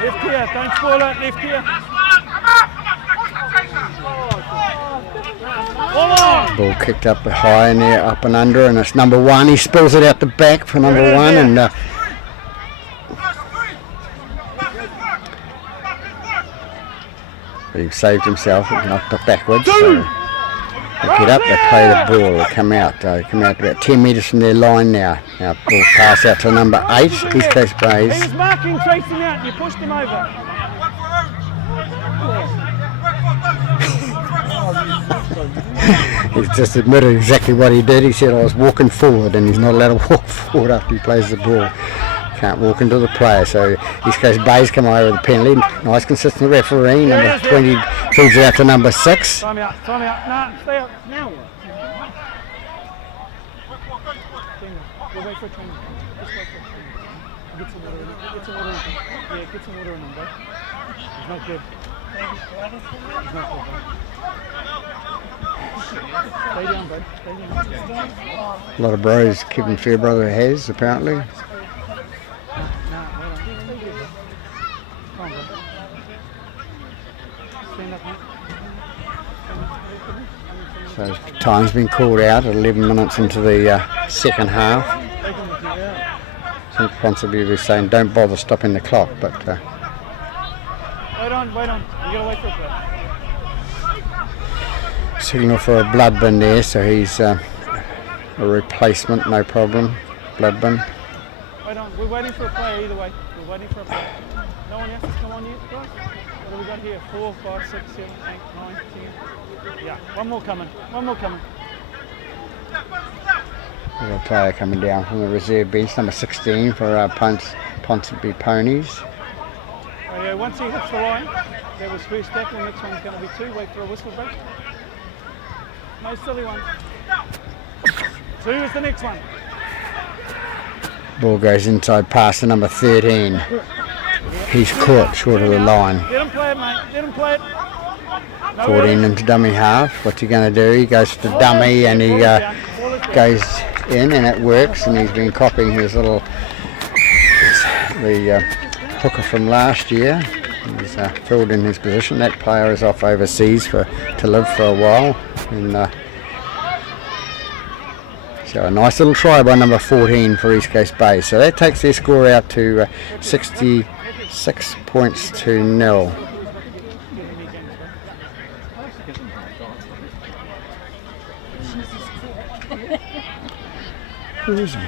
Left here, don't spoil it, left here. Ball kicked up high in there, up and under, and it's number 1. He spills it out the back for number 1, and he saved himself, knocked it backwards. So they get up, they play the ball, they come out about 10 metres from their line now. Now ball pass out to number 8, East Coast Bays. He was marking, tracing out, you pushed him over. He's just admitted exactly what he did. He said, I was walking forward, and he's not allowed to walk forward after he plays the ball. Can't walk into the player. So East Coast Bays come away with a penalty. Nice consistent referee. Number 20 feeds it out to number 6. Time out, nah, stay out. Now what? We'll wait for a training. Just wait for a training. Get some water in it. Get some water in it. Yeah, get some water in him, bro. He's not good. He's not good, bro. Stay down, bro. Stay down. A lot of bros Kevin Fairbrother has, apparently. Nah, wait on. Stay good, bro. Come on, bro. Stand up, mate. So time's been called out at 11 minutes into the second half. I think Ponsonby was saying don't bother stopping the clock, but Wait on. You gotta wait for it, bro. signal for a blood bin there, so he's a replacement, no problem. Blood bin. Wait on, we're waiting for a play either way. We're waiting for a play. No one else has come on yet, guys? What have we got here? 4, 5, 6, 7, 8, 9, 10. Yeah, one more coming. There's a player coming down from the reserve bench, number 16 for Ponsonby Ponies. Okay, once he hits the line, that was first tackle, next one's going to be 2. Wait for a whistle break. No silly ones. 2 is the next one. Ball goes inside past to number 13. He's caught short of the line. Let him play it, mate. Let him play it. No 14 worries. into dummy half. What's he going to do? He goes to dummy and he goes in, and it works. And he's been copying his little the hooker from last year. He's filled in his position. That player is off overseas to live for a while. And so a nice little try by number 14 for East Coast Bay. So that takes their score out to 66 points to 0. Who is he?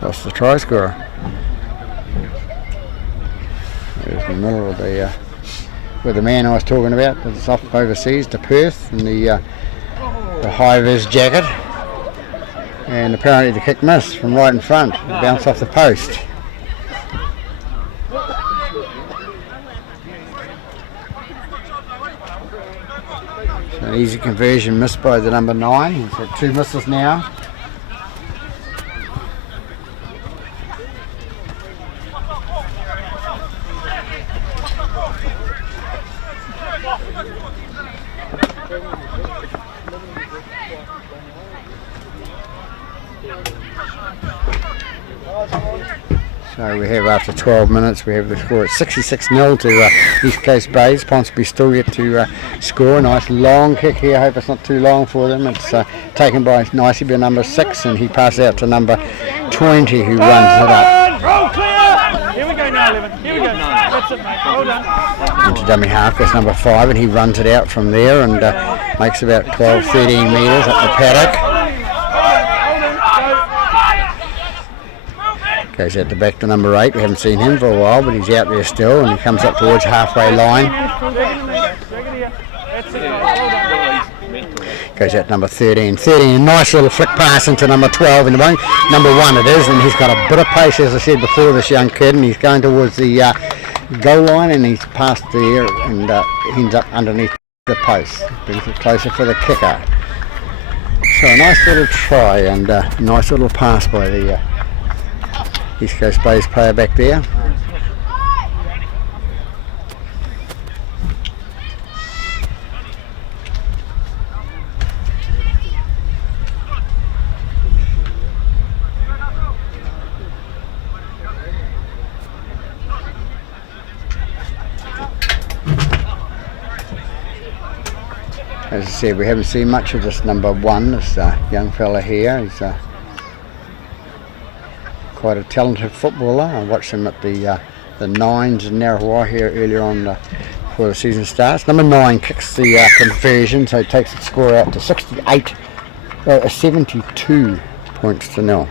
That's the try scorer. There's the middle of the where the man I was talking about that's off overseas to Perth in the high-vis jacket, and apparently the kick missed from right in front. It bounced off the post. So an easy conversion missed by the number 9. He's had 2 misses now. So we have, after 12 minutes, we have the score at 66-0 to East Coast Bays. Ponsonby still yet to score. A nice long kick here. I hope it's not too long for them. It's taken by nicely by number 6, and he passes out to number 20, who runs it up. Roll clear! Here we go now, 11. Here we go. That's it, mate. Well done. Into dummy half, that's number 5, and he runs it out from there and makes about 12-13 metres up the paddock. Goes out the back to number 8. We haven't seen him for a while, but he's out there still, and he comes up towards halfway line. Goes out to number 13. 13, a nice little flick pass into number 12 in the wing. Number 1 it is, and he's got a bit of pace, as I said before, this young kid, and he's going towards the goal line, and he's past there and ends up underneath the post. Brings it closer for the kicker. So a nice little try and a nice little pass by the East Coast Bays player back there. As I said, we haven't seen much of this number 1, this young fella here. He's quite a talented footballer. I watched him at the Nines in Narrawhal here earlier on before the season starts. Number 9 kicks the conversion, so he takes the score out to 72 points to 0.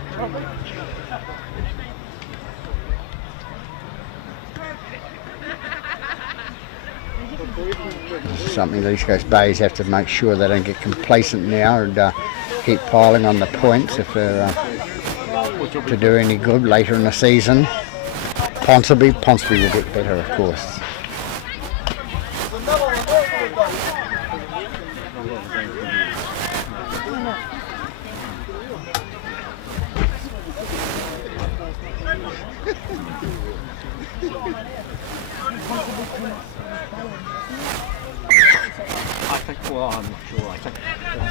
Something the East Coast Bays have to make sure they don't get complacent now and keep piling on the points if they're to do any good later in the season. Ponsonby will get better, of course.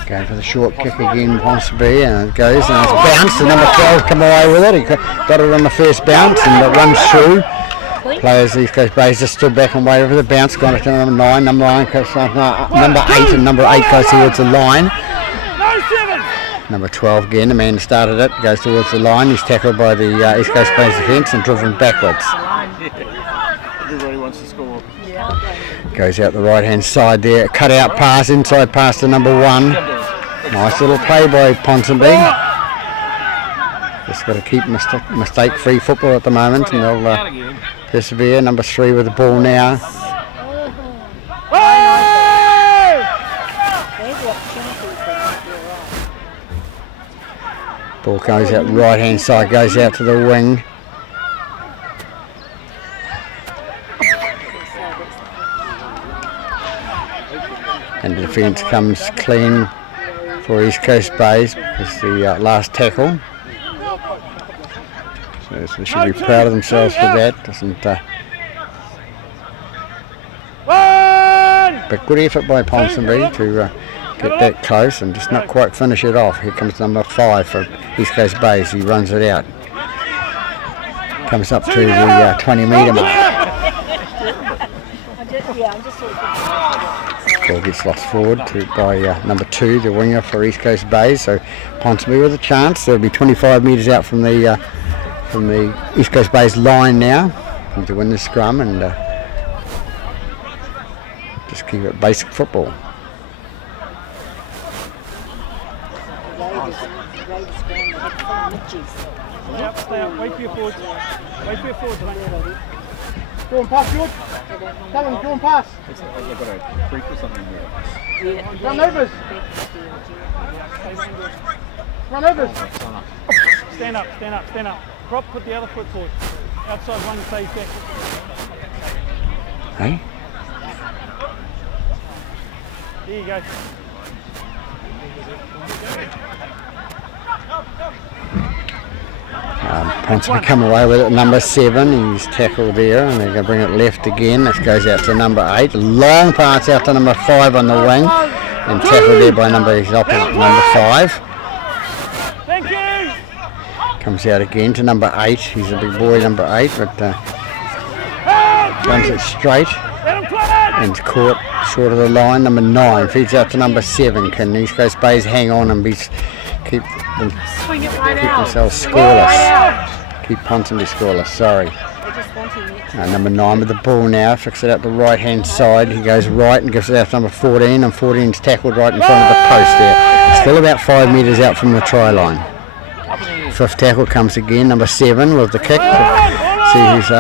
Going for the short kick again, Ponsonby, and it goes and it's bounced. The number 12 come away with it. He got it on the first bounce and it runs through. Players East Coast Bays just stood back and waited for the bounce. Gone to number 9. Number 8 and number 8 goes towards the line. Number 12 again, the man that started it, goes towards the line. He's tackled by the East Coast Bays defence and driven backwards. Everybody wants to score. Goes out the right hand side there. Cut out pass, inside pass to number 1. Nice little play by Ponsonby. Just got to keep mistake free football at the moment, and they'll persevere. Number 3 with the ball now. Ball goes out right hand side, goes out to the wing. And the defence comes clean for East Coast Bays because the last tackle. So they should be proud of themselves for that. But good effort by Ponsonby to get that close and just not quite finish it off. Here comes number 5 for East Coast Bays. He runs it out. Comes up to the 20 metre mark. Ball gets lost forward by number 2, the winger for East Coast Bays. So Ponsonby with a chance. They'll be 25 metres out from the East Coast Bays line now to win the scrum and just keep it basic football. Stay up, wait for your forwards. Wait for your forwards, mate. Go and pass, George. Come on, go and pass. They've got a creek or something here. Run overs. Run overs. Stand up, stand up, stand up. Prop, put the other foot forward. Outside one, stay back. Hey? There you go. Ponsonby come away with it, number 7, he's tackled there and they're going to bring it left again. This goes out to number 8, long pass out to number 5 on the wing and tackled there by his opponent, number 5. Thank you. Comes out again to number 8, he's a big boy, number 8, but runs it straight and caught short of the line. Number 9 feeds out to number 7. Can East Coast Bays hang on and keep themselves scoreless? Keep Ponsonby scoreless, sorry. Number 9 with the ball now, flicks it out the right hand side. He goes right and gives it out to number 14, and 14's tackled right in front of the post there. Still about 5 metres out from the try line. 5th tackle comes again, number 7 with the kick. See who's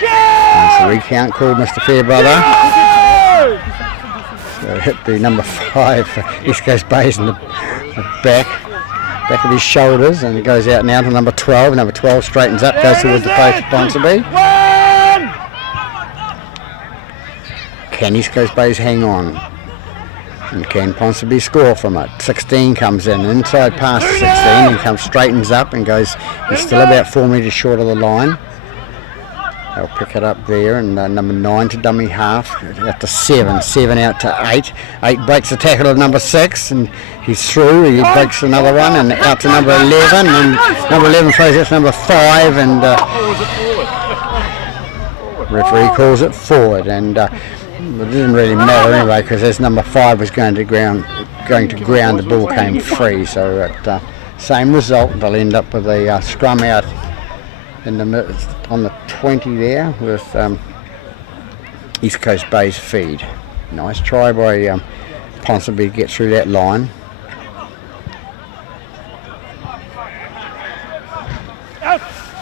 that's a recount called Mr. Fairbrother. So hit the number 5 for East Coast Bays in the back of his shoulders, and it goes out now to number 12. Number 12 straightens up, goes towards the post of Ponsonby. Can East Coast Bays hang on? And can Ponsonby score from it? 16 comes in, inside past 16, and comes straightens up and goes, he's still about 4 metres short of the line. They'll pick it up there, and number 9 to dummy half, out to 7, 7 out to 8. 8 breaks the tackle of number 6, and he's through, he breaks another one, and out to number 11, and number 11 throws out to number 5, and referee calls it forward, and it didn't really matter anyway, because as number 5 was going to ground, the ball came free. So at same result, they'll end up with a scrum out in the on the 20 there with East Coast Bays feed. Nice try by Ponsonby to get through that line.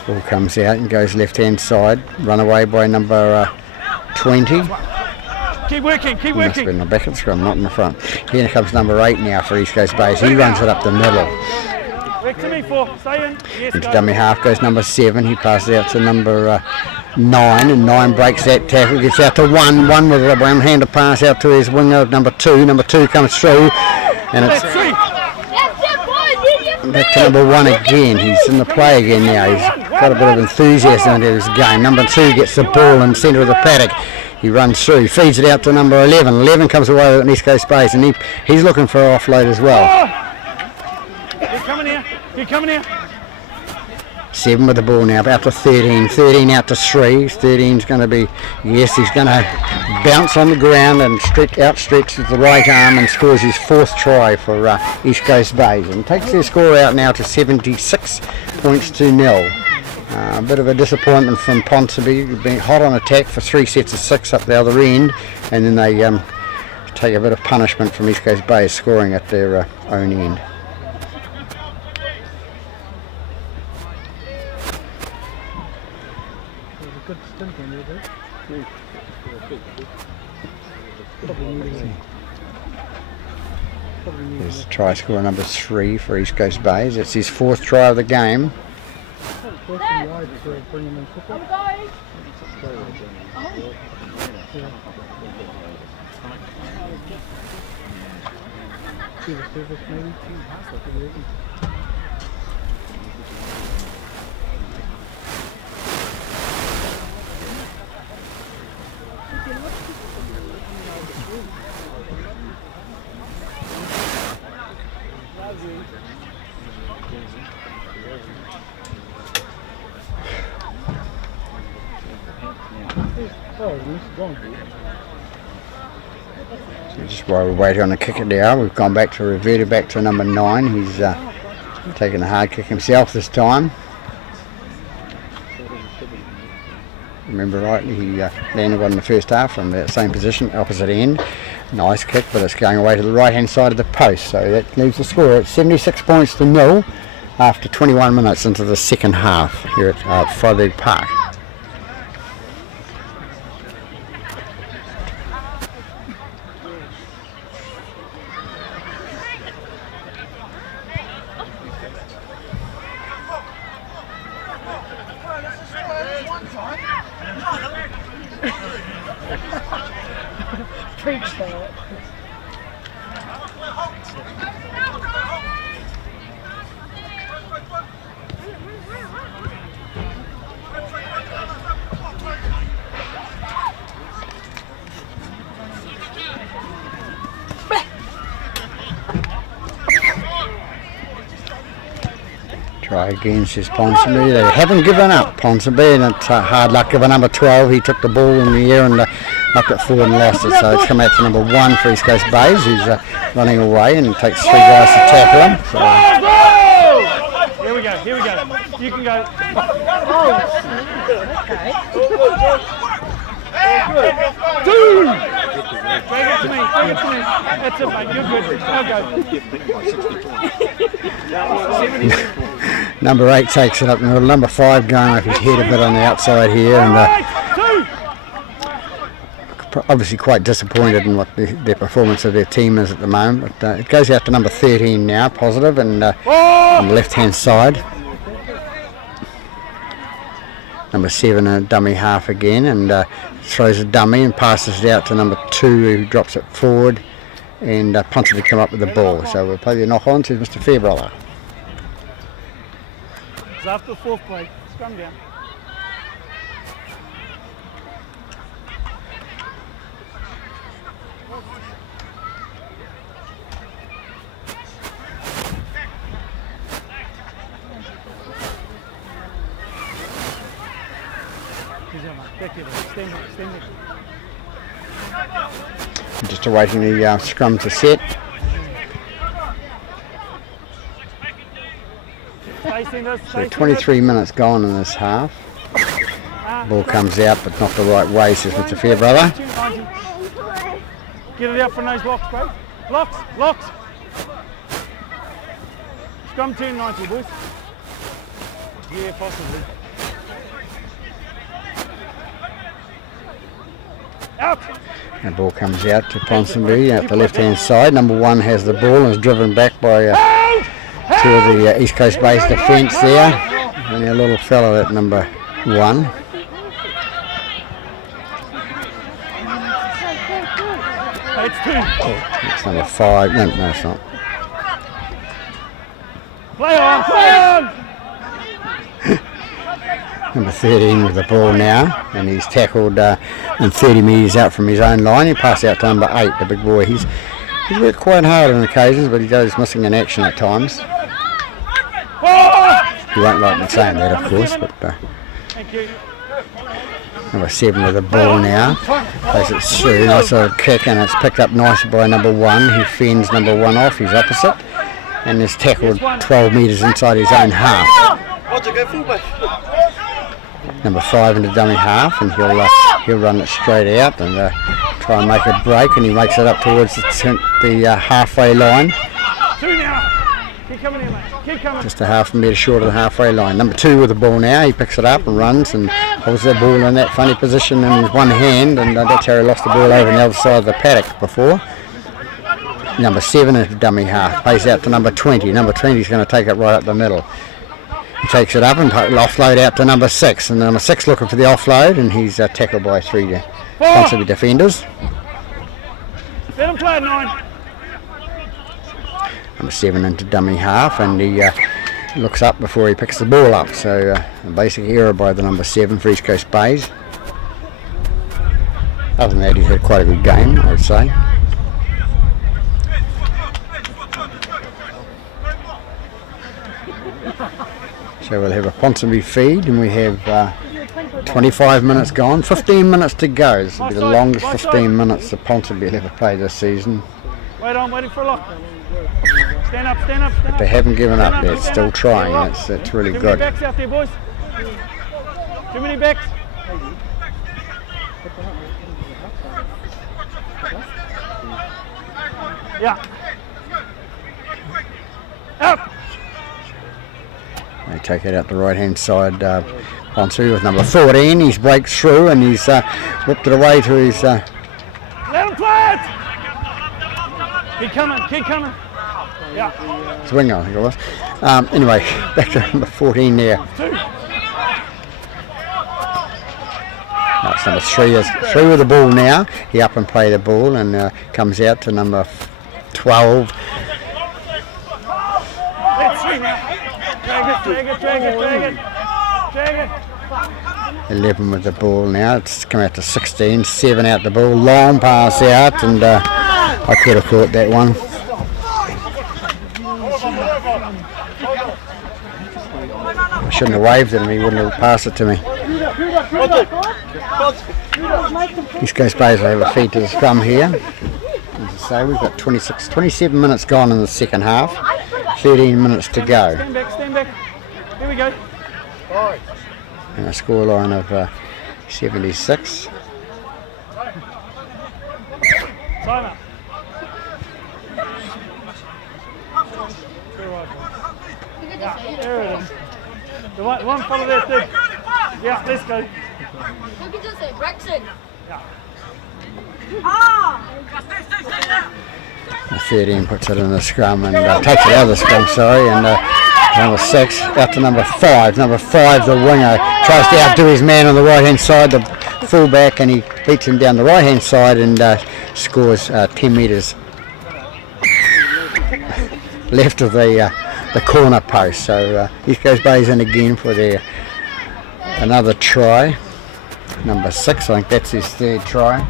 Ball comes out and goes left hand side, run away by number 20. Keep working, keep Must working. be in the back of the scrum, not in the front. Here comes number 8 now for East Coast Bays. He runs it up the middle. Back to me, 4. Stay in. Yes, Into go. dummy half goes number 7. He passes out to number 9, and 9 breaks that tackle, gets out to 1. 1 with a one-handed pass out to his winger, number 2. Number 2 comes through, and it's That's 3. back to number 1 again. He's in the play again now. He's got a bit of enthusiasm into his game. Number 2 gets the ball in the centre of the paddock. He runs through, feeds it out to number 11. 11 comes away with an East Coast Bays, and he's looking for an offload as well. You're coming here. You're coming here. 7 with the ball now, out to 13. 13 out to 3. 13's going to be, yes, he's going to bounce on the ground and outstretch with the right arm and scores his 4th try for East Coast Bays, and takes their score out now to 76 points to 0. A bit of a disappointment from Ponsonby, being hot on attack for 3 sets of 6 up the other end, and then they take a bit of punishment from East Coast Bays, scoring at their own end. Good stint on there, There's try score number 3 for East Coast Bays. It's his 4th try of the game. wide to bring him in quicker. See the service maybe? So just while we're waiting on the kick it now, we've gone back to reverted back to number 9. He's taken a hard kick himself this time. Remember rightly, he landed one in the first half from that same position, opposite end. Nice kick, but it's going away to the right hand side of the post, so that leaves the score at 76 points to 0 after 21 minutes into the second half here at Freiburg Park. Preach that. Try again, says Ponsonby. They haven't given up, Ponsonby, and it's hard luck of a number 12. He took the ball in the air and knocked it forward and lost it. So it's come out to number 1 for East Coast Bays, who's running away and takes 3 guys to tackle him. So, Here we go, here we go. You can go. Dude! Bring it to me, bring it to me. That's it, mate, you're good. I'll go. number 8 takes it up the middle. Number 5 going off his head a bit on the outside here, and obviously quite disappointed in what their performance of their team is at the moment. But it goes out to number 13 now, positive, and on the left-hand side. Number 7 a dummy half again, and throws a dummy and passes it out to number 2, who drops it forward, and Ponsonby to come up with the ball. So we'll play the knock-on to Mr. Fairbrother. It's after the 4th play. Scrum down. Just awaiting the scrum to set. So 23 minutes gone in this half. Ball comes out, but not the right way, says Mr. Fairbrother. Get it out from those locks, bro. Locks, locks. Scrum 290, boys. Yeah, possibly. Out. The ball comes out to Ponsonby at the left-hand side. Number 1 has the ball and is driven back by 2 of the East Coast base defence there. And a little fella at number 1. It's 2. It's number 5. No, it's not. Play on, play on. Number 13 with the ball now, and he's tackled and 30 metres out from his own line. He passed out to number 8, the big boy. He's worked quite hard on occasions, but he goes missing in action at times. You won't like me saying that, of course, but Thank you. number 7 with the ball now. Plays it through, nice little kick, and it's picked up nicely by number 1, who fends number 1 off, his opposite, and is tackled 12 metres inside his own half. Number 5 into dummy half, and he'll run it straight out and try and make a break, and he makes it up towards the halfway line. 2 now. Keep coming in, mate. Keep coming. Just a half a metre short of the halfway line. Number 2 with the ball now. He picks it up and runs and holds the ball in that funny position in his one hand, and that's how he lost the ball over on the other side of the paddock before. Number 7 into dummy half. Plays out to number 20. Number 20 is going to take it right up the middle. He takes it up and offload out to number 6, and number 6 looking for the offload, and he's tackled by 3 Ponsonby defenders. Let him play at 9. Number 7 into dummy half, and he looks up before he picks the ball up. So a basic error by the number 7 for East Coast Bays. Other than that, he's had quite a good game, I would say. So we'll have a Ponsonby feed, and we have 25 minutes gone, 15 minutes to go. This will be the longest 15 minutes that Ponsonby will ever play this season. Wait on, waiting for a lock. Stand up, stand up, stand up. They haven't given up, they're still trying. That's really Too good. many backs out there, boys. Too many backs. Yeah. Out. They take it out the right hand side. Ponsonby with number 14. He's breaks through and he's whipped it away to his. Let him play it. Keep coming, keep coming. Yeah. Swing, I think it was. Anyway, back to number 14 there. 2. That's number 3. Is 3 with the ball now. He up and play the ball and comes out to number 12. Let's see now. Drag it, drag it, drag it, drag it. 11 with the ball now. It's come out to 16. 7 out the ball. Long pass out, and I could have caught that one. I shouldn't have waved at him. He wouldn't have passed it to me. East Coast Bays will have a feed to the scrum here. As I say, we've got 27 minutes gone in the second half. 13 minutes to go. Stand back, stand back. Here we go. And a scoreline of 76. Time up. There it is. The one follow there too. Yeah, let's go. Look at this, Brexit. The 13 puts it in the scrum and takes it out of the scrum, sorry, and number 6 out to number 5. Number 5, the winger, tries to outdo his man on the right hand side, the fullback, and he beats him down the right hand side and scores 10 metres left of the corner post. So East Coast Bay's in again for their another try. Number 6, I think that's his third try.